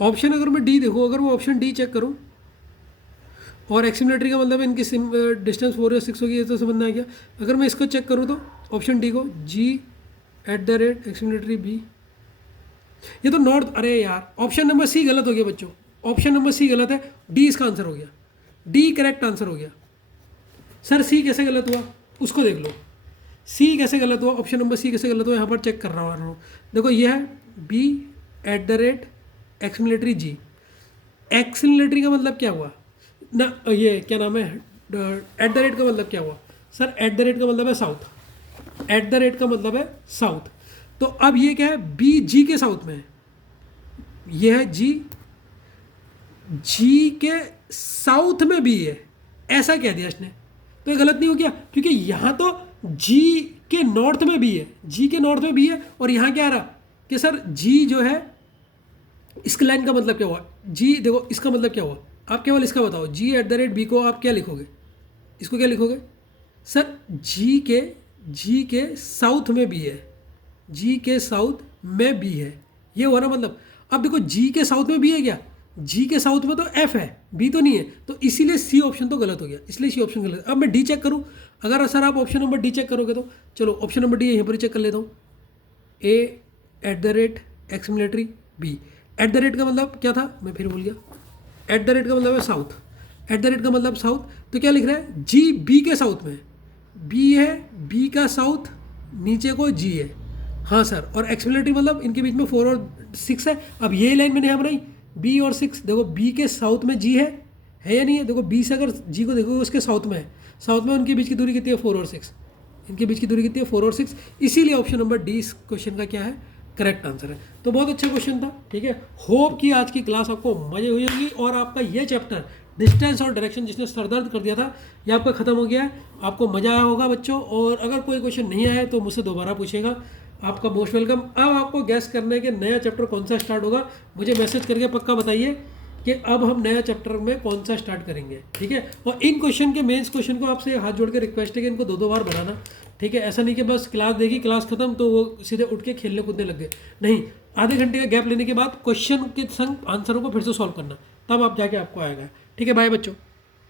ऑप्शन अगर मैं डी देखूं, अगर मैं ऑप्शन डी चेक करूं, और एक्सक्लेमेटरी का मतलब है इनकी डिस्टेंस 4 या 6 होगी, ये तो समझ में आ गया। अगर मैं इसको चेक करूं तो ऑप्शन डी को, जी @ एक्सक्लेमेटरी बी, ये तो नॉर्थ, अरे यार ऑप्शन नंबर सी गलत हो गया बच्चों, ऑप्शन नंबर सी गलत है, डी इसका आंसर हो गया, डी करेक्ट आंसर हो गया। सर सी कैसे गलत हुआ उसको देख लो, सी कैसे गलत हुआ, ऑप्शन नंबर सी कैसे गलत हुआ, यहाँ पर चेक कर रहा हूँ। देखो ये है बी @ एक्सक्लेमेटरी जी, एक्सक्लेमेटरी का मतलब क्या हुआ ना, ये क्या नाम है, एट द रेट का मतलब क्या हुआ सर, एट द रेट का मतलब है साउथ, एट द रेट का मतलब है साउथ। तो अब ये क्या है, बी जी के साउथ में है, ये है जी, जी के साउथ में बी है, ऐसा कह दिया इसने, तो ये गलत नहीं हो गया, क्योंकि यहाँ तो जी के नॉर्थ में भी है, जी के नॉर्थ में भी है, और यहाँ क्या आ रहा कि सर जी जो है, इस लाइन का मतलब क्या हुआ, जी देखो इसका मतलब क्या हुआ, आप केवल इसका बताओ, जी @ बी को आप क्या लिखोगे, इसको क्या लिखोगे सर, जी के साउथ में बी है, जी के साउथ में बी है, ये हुआ ना मतलब। अब देखो जी के साउथ में बी है क्या, जी के साउथ में तो एफ है, बी तो नहीं है, तो इसीलिए सी ऑप्शन तो गलत हो गया, इसलिए सी ऑप्शन गलत। अब मैं डी चेक करूं, अगर सर आप ऑप्शन नंबर डी चेक करोगे तो चलो ऑप्शन नंबर डी यहाँ पर चेक कर लेता हूँ, A @ exclamatory B, at the rate का मतलब क्या था, मैं फिर भूल गया, एट द रेट का मतलब है साउथ, एट द रेट का मतलब साउथ, तो क्या लिख रहा है, जी बी के साउथ में, बी है, बी का साउथ, नीचे को जी है, हाँ सर। और एक्सक्लेमेटरी मतलब इनके बीच में 4 और 6 है। अब ये लाइन मैंने यहाँ बनाई, बी और 6, देखो बी के साउथ में जी है या नहीं है, देखो बी से अगर जी को देखोगे उसके साउथ में है, साउथ में उनके बीच की दूरी कितनी है, 4 और 6, इनके बीच की दूरी कितनी है, 4 और 6, इसीलिए ऑप्शन नंबर डी इस क्वेश्चन का क्या है, करेक्ट आंसर है। तो बहुत अच्छा क्वेश्चन था, ठीक है। होप कि आज की क्लास आपको मजे हुई होगी और आपका ये चैप्टर डिस्टेंस और डायरेक्शन जिसने सर दर्द कर दिया था, ये आपका ख़त्म हो गया है। आपको मज़ा आया होगा बच्चों, और अगर कोई क्वेश्चन नहीं आया तो मुझसे दोबारा पूछेगा। आपका मोस्ट वेलकम। अब आपको गैस करने के नया चैप्टर कौन सा स्टार्ट होगा, मुझे मैसेज करके पक्का बताइए कि अब हम नया चैप्टर में कौन सा स्टार्ट करेंगे, ठीक है। और इन क्वेश्चन के मेंस क्वेश्चन को आपसे हाथ जोड़ के रिक्वेस्ट है कि इनको 2-2 बार बनाना, ठीक है। ऐसा नहीं कि बस क्लास देखी, क्लास खत्म तो वो सीधे उठ के खेलने कूदने लग गए, नहीं। आधे घंटे का गैप लेने के बाद क्वेश्चन के संग आंसरों को फिर से सॉल्व करना, तब आप जाके आपको आएगा, ठीक है। बाय बच्चों।